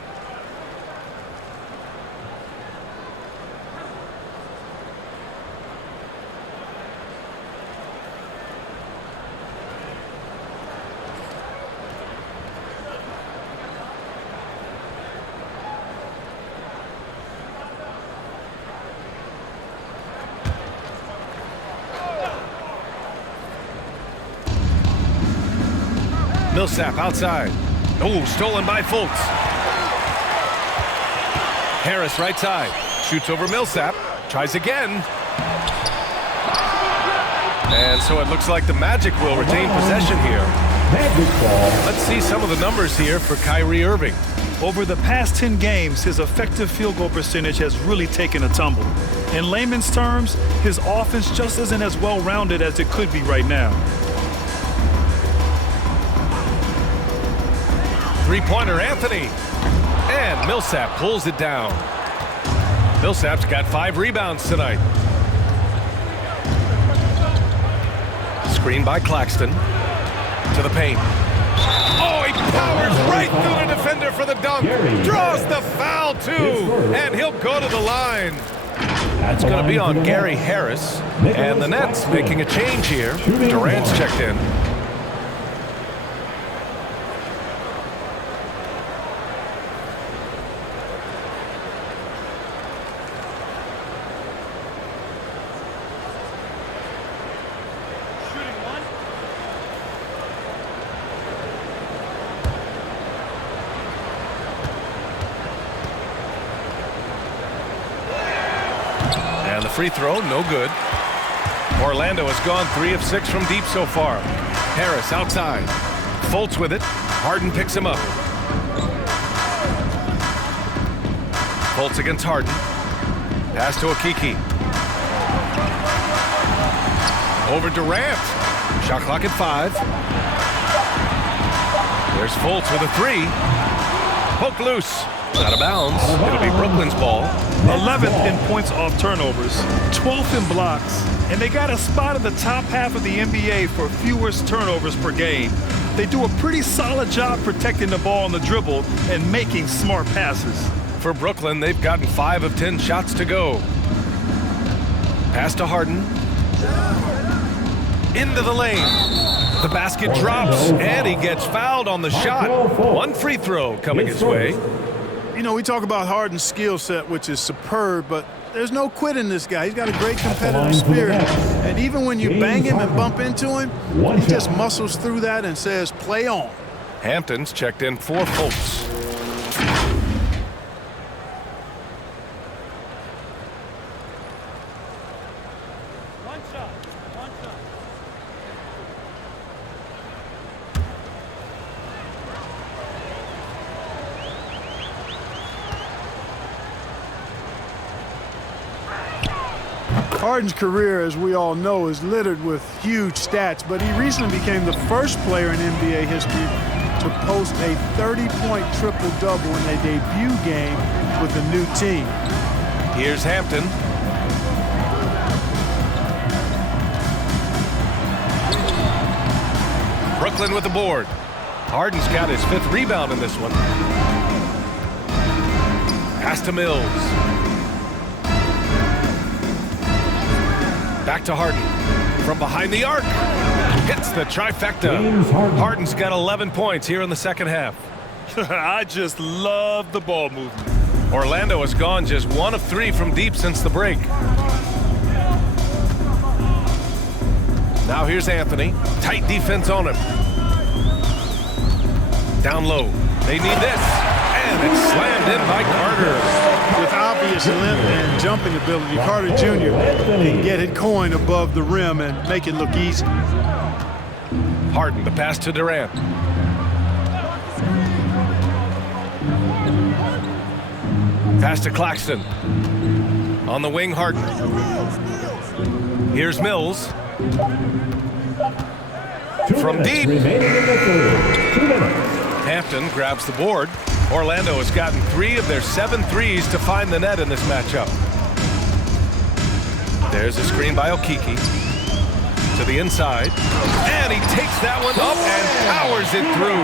Millsap outside. Oh, stolen by Fultz. Harris right side. Shoots over Millsap. Tries again. And so it looks like the Magic will retain possession here. Let's see some of the numbers here for Kyrie Irving. Over the past 10 games, his effective field goal percentage has really taken a tumble. In layman's terms, his offense just isn't as well-rounded as it could be right now. Three-pointer Anthony. And Millsap pulls it down. Millsap's got 5 rebounds tonight. Screen by Claxton. To the paint. Oh, he powers right through the defender for the dunk. Draws the foul, too. And he'll go to the line. It's going to be on Gary Harris. And the Nets making a change here. Durant's checked in. Free throw, no good. Orlando has gone 3 of 6 from deep so far. Harris outside. Fultz with it. Harden picks him up. Fultz against Harden. Pass to Okiki. Over Durant. Shot clock at 5. There's Fultz with a 3. Poke loose. Out of bounds. It'll be Brooklyn's ball. 11th in points off turnovers, 12th in blocks, and they got a spot in the top half of the NBA for fewest turnovers per game. They do a pretty solid job protecting the ball on the dribble and making smart passes. For Brooklyn, they've gotten 5 of 10 shots to go. Pass to Harden. Into the lane. The basket drops, and he gets fouled on the shot. 1 free throw coming his way. You know, we talk about Harden's skill set, which is superb, but there's no quitting this guy. He's got a great competitive spirit. And even when you bang him and bump into him, he just muscles through that and says, play on. Hampton's checked in for Fultz. Harden's career, as we all know, is littered with huge stats, but he recently became the first player in NBA history to post a 30-point triple-double in a debut game with a new team. Here's Hampton. Brooklyn with the board. Harden's got his 5th rebound in this one. Pass to Mills. Back to Harden. From behind the arc. Hits the trifecta. Harden's got 11 points here in the second half. I just love the ball movement. Orlando has gone just 1 of 3 from deep since the break. Now here's Anthony. Tight defense on him. Down low. They need this. And it's slammed in by Carter. With obvious length and jumping ability, Carter Jr. can get it coin above the rim and make it look easy. Harden, the pass to Durant. Pass to Claxton. On the wing, Harden. Here's Mills. From deep. Hampton grabs the board. Orlando has gotten 3 of their 7 threes to find the net in this matchup. There's a screen by Okeke. To the inside. And he takes that one up and powers it through.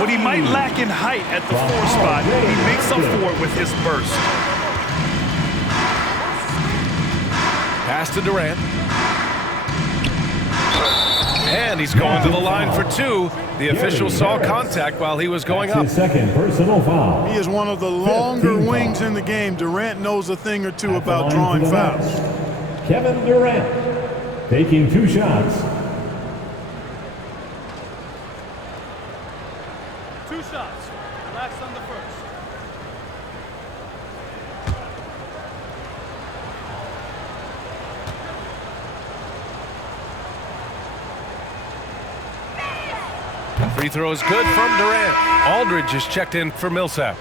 What he might lack in height at the 4 spot, he makes up for it with his burst. Pass to Durant. And he's going to the line for 2. The official saw contact while he was going up. His second personal foul. He is one of the longer wings in the game. Durant knows a thing or two about drawing fouls. Kevin Durant taking 2 shots. 2 shots. Relax on the first. Free throw is good from Durant. Aldridge is checked in for Millsap.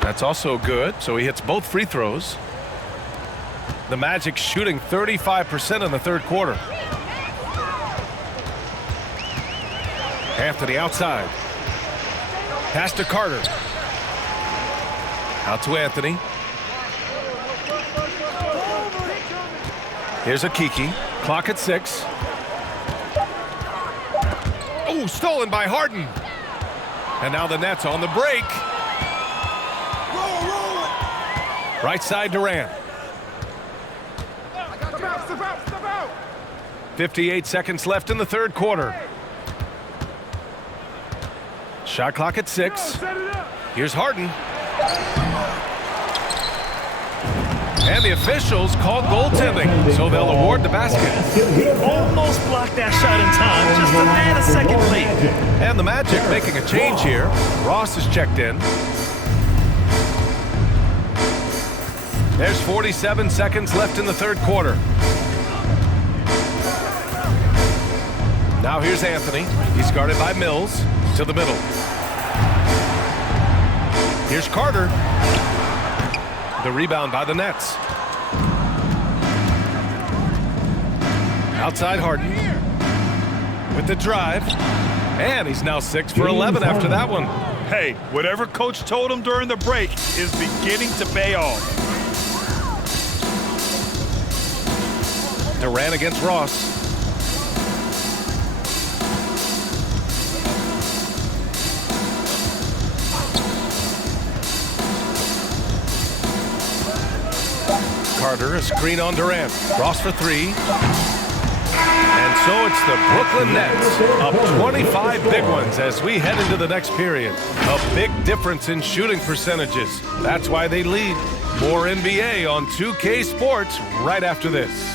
That's also good, so he hits both free throws. The Magic shooting 35% in the third quarter. Anthony outside. Pass to Carter. Out to Anthony. Here's Okeke. Clock at 6. Oh, stolen by Harden. And now the Nets on the break. Right side Durant. 58 seconds left in the third quarter. Shot clock at 6. Here's Harden. And the officials called goaltending, so they'll award the basket. He almost blocked that shot in time, just a man a second late. And the Magic making a change here. Ross is checked in. There's 47 seconds left in the third quarter. Now here's Anthony. He's guarded by Mills. To the middle. Here's Carter. The rebound by the Nets. Outside Harden. With the drive. And he's now 6 for 11 after that one. Hey, whatever coach told him during the break is beginning to pay off. Durant against Ross. Carter, a screen on Durant. Ross for 3. And so it's the Brooklyn Nets up 25 big ones as we head into the next period. A big difference in shooting percentages. That's why they lead. More NBA on 2K Sports right after this.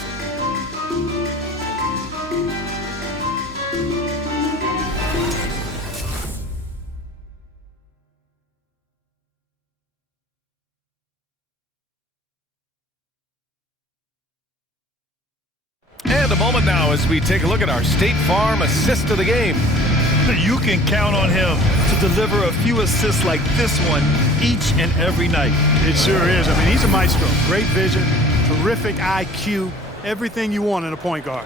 And a moment now as we take a look at our State Farm assist of the game. You can count on him to deliver a few assists like this one each and every night. It sure is. I mean, he's a maestro. Great vision, terrific IQ, everything you want in a point guard.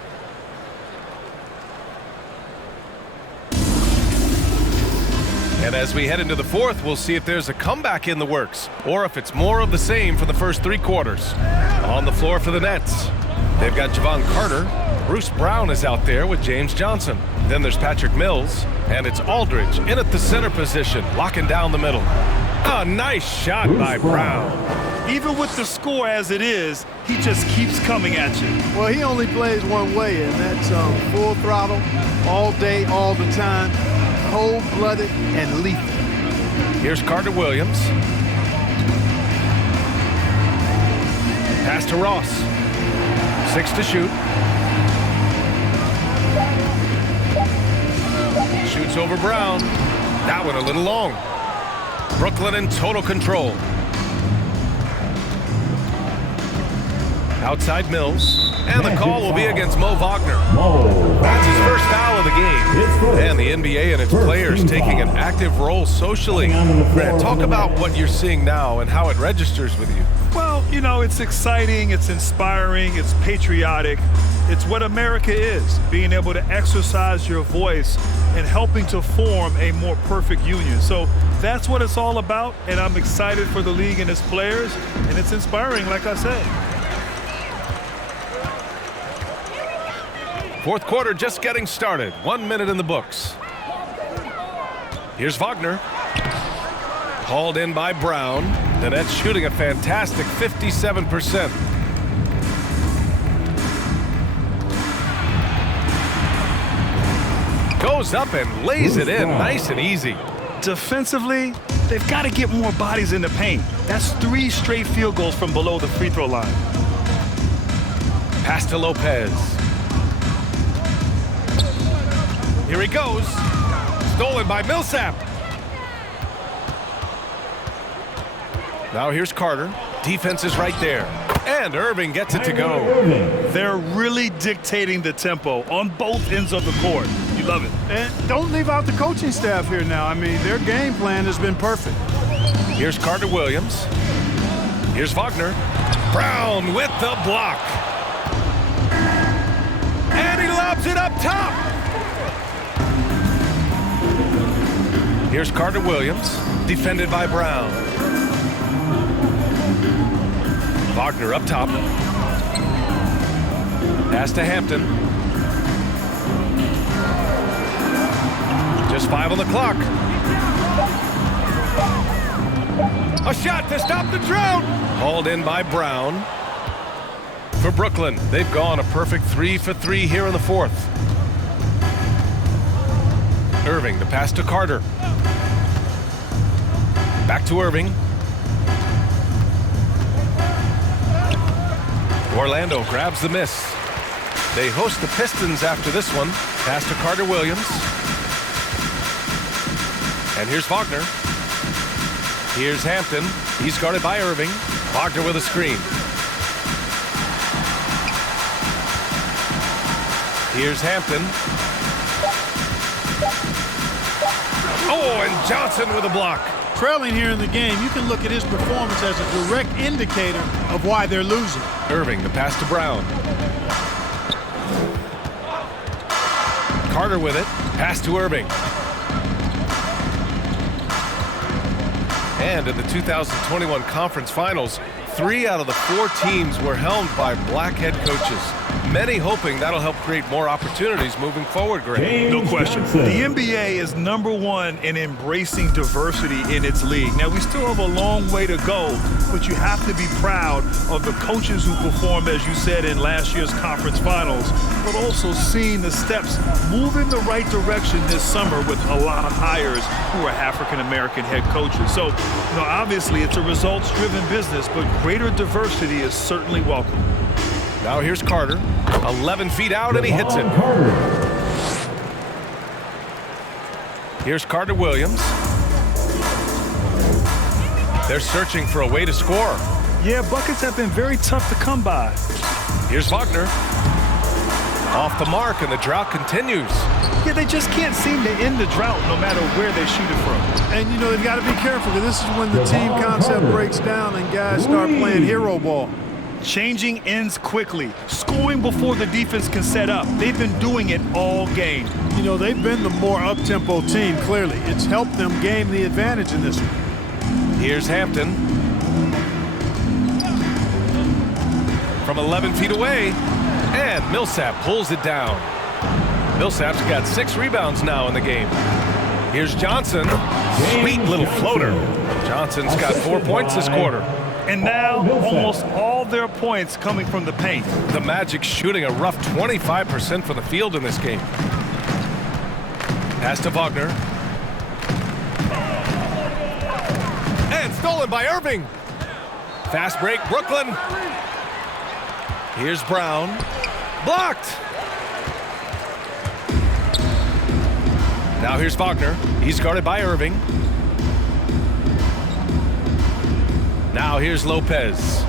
And as we head into the fourth, we'll see if there's a comeback in the works or if it's more of the same for the first 3 quarters. On the floor for the Nets, they've got Javon Carter. Bruce Brown is out there with James Johnson. Then there's Patrick Mills, and it's Aldridge in at the center position, locking down the middle. A nice shot by Brown. Even with the score as it is, he just keeps coming at you. Well, he only plays one way, and that's full throttle, all day, all the time, cold-blooded and lethal. Here's Carter Williams. Pass to Ross. 6 to shoot. Shoots over Brown. That one a little long. Brooklyn in total control. Outside Mills, and the call will be against Mo Wagner. That's his first foul of the game. And the NBA and its players taking an active role socially. Grant, talk about what you're seeing now and how it registers with you. Well, you know, it's exciting, it's inspiring, it's patriotic. It's what America is, being able to exercise your voice and helping to form a more perfect union. So that's what it's all about, and I'm excited for the league and its players, and it's inspiring, like I said. Fourth quarter just getting started. 1 minute in the books. Here's Wagner. Hauled in by Brown. The Nets shooting a fantastic 57%. Goes up and lays it in nice and easy. Defensively, they've got to get more bodies in the paint. That's 3 straight field goals from below the free throw line. Pass to Lopez. Here he goes. Stolen by Millsap. Now here's Carter. Defense is right there. And Irving gets it to go. They're really dictating the tempo on both ends of the court. You love it. And don't leave out the coaching staff here now. I mean, their game plan has been perfect. Here's Carter Williams. Here's Wagner. Brown with the block. And he lobs it up top. Here's Carter Williams, defended by Brown. Wagner up top. Pass to Hampton. Just 5 on the clock. A shot to stop the drought. Hauled in by Brown. For Brooklyn, they've gone a perfect 3 for 3 here in the fourth. Irving, the pass to Carter. Back to Irving. Orlando grabs the miss. They host the Pistons after this one. Pass to Carter Williams. And here's Wagner. Here's Hampton. He's guarded by Irving. Wagner with a screen. Here's Hampton. Oh, and Johnson with a block. Trailing here in the game, you can look at his performance as a direct indicator of why they're losing. Irving, the pass to Brown. Carter with it. Pass to Irving. And in the 2021 Conference Finals, 3 out of the 4 teams were helmed by black head coaches. Many hoping that'll help create more opportunities moving forward, Greg. No question. The NBA is #1 in embracing diversity in its league. Now, we still have a long way to go, but you have to be proud of the coaches who performed, as you said, in last year's conference finals, but also seeing the steps move in the right direction this summer with a lot of hires who are African-American head coaches. So, you know, obviously it's a results-driven business, but greater diversity is certainly welcome. Now here's Carter, 11 feet out, and he hits it. Here's Carter Williams. They're searching for a way to score. Yeah, buckets have been very tough to come by. Here's Wagner. Off the mark, and the drought continues. Yeah, they just can't seem to end the drought no matter where they shoot it from. And, you know, they've got to be careful, because this is when the team concept breaks down and guys start playing hero ball. Changing ends quickly, scoring before the defense can set up. They've been doing it all game. You know, they've been the more up-tempo team, clearly. It's helped them gain the advantage in this one. Here's Hampton. From 11 feet away, and Millsap pulls it down. Millsap's got 6 rebounds now in the game. Here's Johnson. Sweet little floater. Johnson's got 4 points this quarter. And now, almost all their points coming from the paint. The Magic shooting a rough 25% from the field in this game. Pass to Wagner. And stolen by Irving. Fast break, Brooklyn. Here's Brown. Blocked. Now here's Wagner. He's guarded by Irving. Now here's Lopez.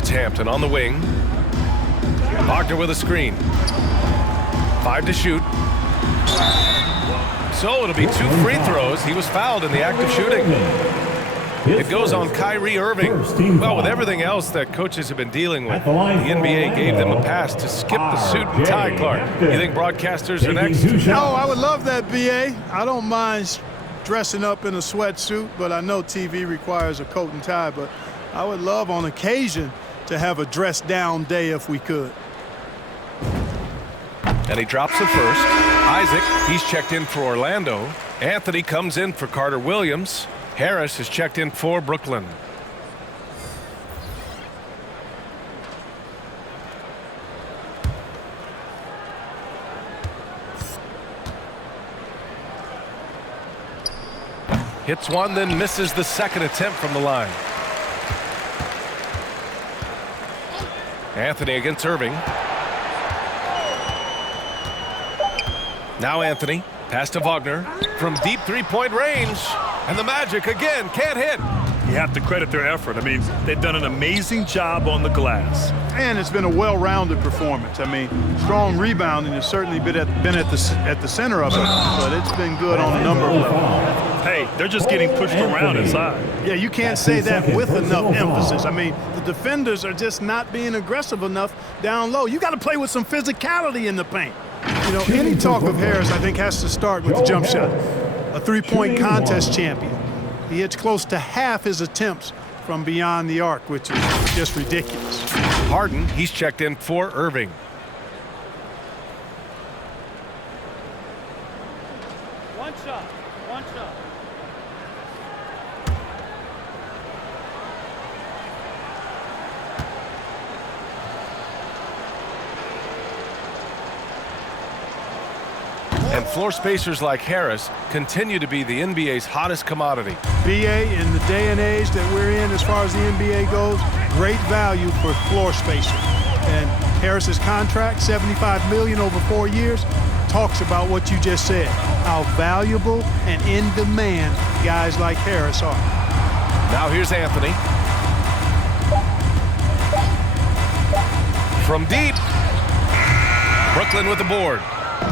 It's Hampton on the wing. Wagner with a screen. 5 to shoot. So it'll be 2 free throws. He was fouled in the act of shooting. It goes on Kyrie Irving. Well, with everything else that coaches have been dealing with, the NBA gave them a pass to skip the suit and tie, Clark. You think broadcasters are next? No, I would love that, BA. I don't mind dressing up in a sweatsuit, but I know TV requires a coat and tie, but I would love on occasion to have a dress down day if we could. And he drops the first. Isaac, he's checked in for Orlando. Anthony comes in for Carter Williams. Harris has checked in for Brooklyn. Hits one, then misses the second attempt from the line. Anthony against Irving. Now Anthony. Pass to Wagner from deep three-point range. And the Magic again can't hit. You have to credit their effort. I mean, they've done an amazing job on the glass. And it's been a well-rounded performance. I mean, strong rebounding has certainly been at the center of it, but it's been good on a number of levels. Hey, they're just getting pushed around inside. Yeah, you can't say that with enough emphasis. I mean, the defenders are just not being aggressive enough down low. You got to play with some physicality in the paint. You know, any talk of Harris, I think, has to start with the jump shot. A three-point contest champion. He hits close to half his attempts from beyond the arc, which is just ridiculous. Harden, he's checked in for Irving. One shot. And floor spacers like Harris continue to be the NBA's hottest commodity. BA, in the day and age that we're in as far as the NBA goes, great value for floor spacers. And Harris's contract, $75 million over 4 years, talks about what you just said, how valuable and in demand guys like Harris are. Now here's Anthony. From deep. Brooklyn with the board.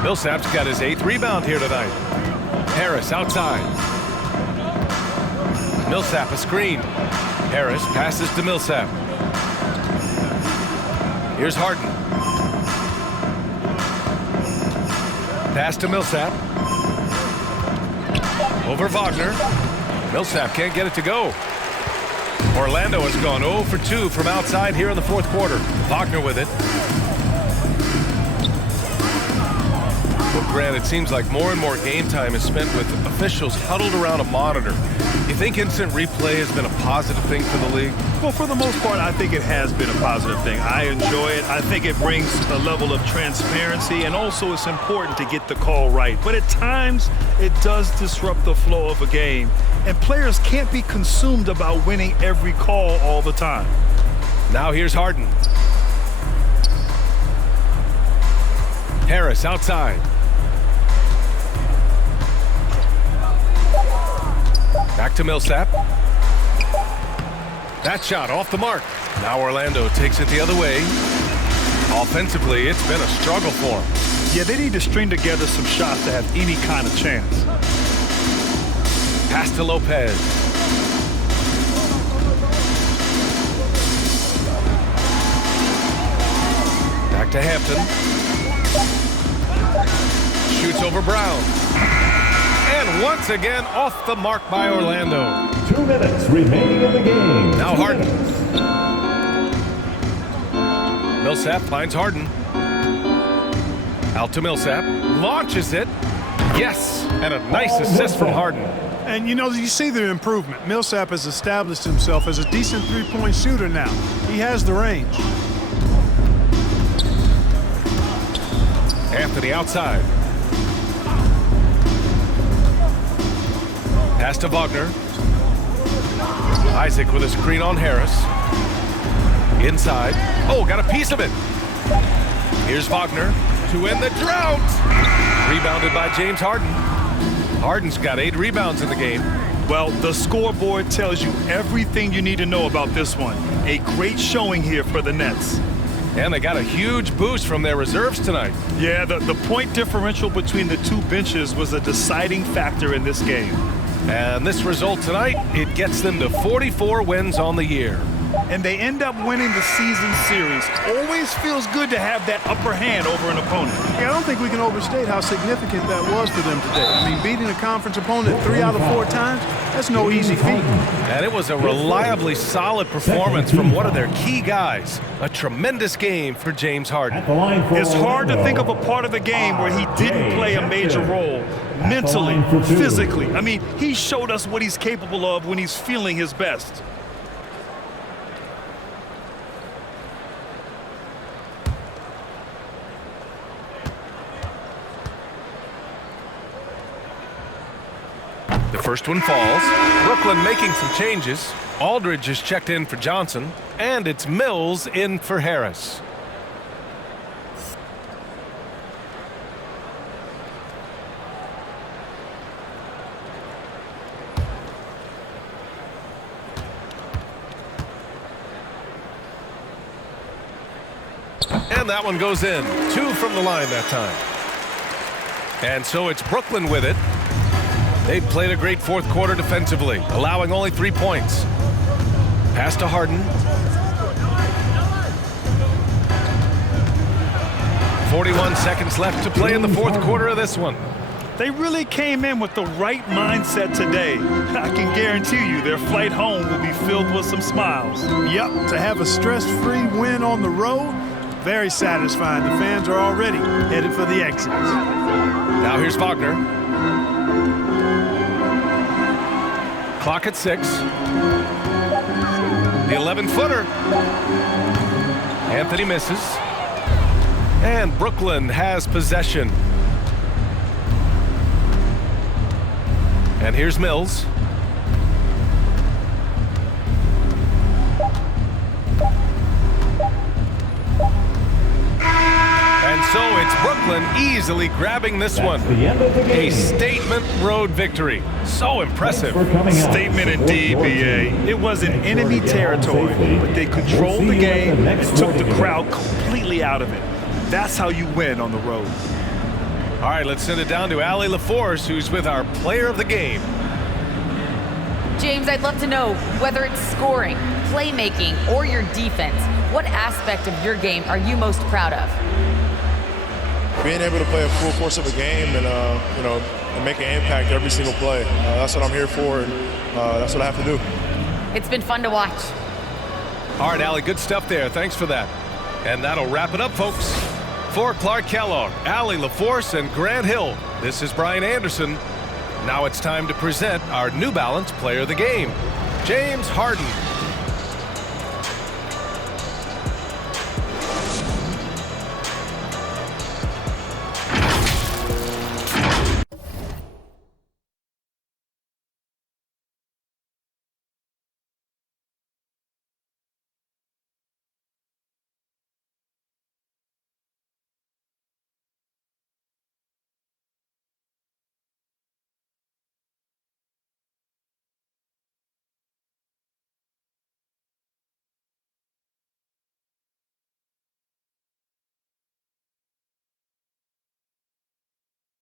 Millsap's got his 8th rebound here tonight. Harris outside. Millsap a screen. Harris passes to Millsap. Here's Harden. Pass to Millsap. Over Wagner. Millsap can't get it to go. Orlando has gone 0 for 2 from outside here in the 4th quarter. Wagner with it. Well, Grant, it seems like more and more game time is spent with officials huddled around a monitor. You think instant replay has been a positive thing for the league? Well, for the most part, I think it has been a positive thing. I enjoy it. I think it brings a level of transparency, and also it's important to get the call right. But at times, it does disrupt the flow of a game, and players can't be consumed about winning every call all the time. Now here's Harden. Harris outside. Back to Millsap. That shot off the mark. Now Orlando takes it the other way. Offensively, it's been a struggle for them. Yeah, they need to string together some shots to have any kind of chance. Pass to Lopez. Back to Hampton. Shoots over Brown. And once again, off the mark by Orlando. 2 minutes remaining in the game. Now Harden. Millsap finds Harden. Out to Millsap. Launches it. Yes. And a nice assist from Harden. And, you know, you see the improvement. Millsap has established himself as a decent three-point shooter now. He has the range. Anthony outside. Pass to Wagner. Isaac with a screen on Harris. Inside. Oh, got a piece of it. Here's Wagner to end the drought. Rebounded by James Harden. Harden's got 8 rebounds in the game. Well, the scoreboard tells you everything you need to know about this one. A great showing here for the Nets. And they got a huge boost from their reserves tonight. Yeah, the point differential between the two benches was a deciding factor in this game. And this result tonight, it gets them to 44 wins on the year. And they end up winning the season series. Always feels good to have that upper hand over an opponent. Yeah, I don't think we can overstate how significant that was for them today. I mean, beating a conference opponent 3 out of 4 times, that's no easy feat. And it was a reliably solid performance from one of their key guys. A tremendous game for James Harden. It's hard to think of a part of the game where he didn't play a major role. Mentally, physically. I mean, he showed us what he's capable of when he's feeling his best. The first one falls. Brooklyn making some changes. Aldridge is checked in for Johnson, and it's Mills in for Harris. And that one goes in. 2 from the line that time. And so it's Brooklyn with it. They played a great fourth quarter defensively, allowing only 3 points. Pass to Harden. 41 seconds left to play in the fourth quarter of this one. They really came in with the right mindset today. I can guarantee you their flight home will be filled with some smiles. Yep, to have a stress-free win on the road, very satisfying. The fans are already headed for the exits. Now here's Wagner. Clock at 6. The 11-footer. Anthony misses. And Brooklyn has possession. And here's Mills. And so it's Brooklyn easily grabbing this one. A statement road victory. So impressive. Statement indeed, BA. It was in enemy territory, but they controlled the game and took the crowd completely out of it. That's how you win on the road. All right, let's send it down to Allie LaForce, who's with our player of the game. James, I'd love to know whether it's scoring, playmaking, or your defense. What aspect of your game are you most proud of? Being able to play a full course of a game and, and make an impact every single play. That's what I'm here for, and that's what I have to do. It's been fun to watch. All right, Allie, good stuff there. Thanks for that. And that'll wrap it up, folks. For Clark Kellogg, Allie LaForce, and Grant Hill, this is Brian Anderson. Now it's time to present our New Balance Player of the Game, James Harden.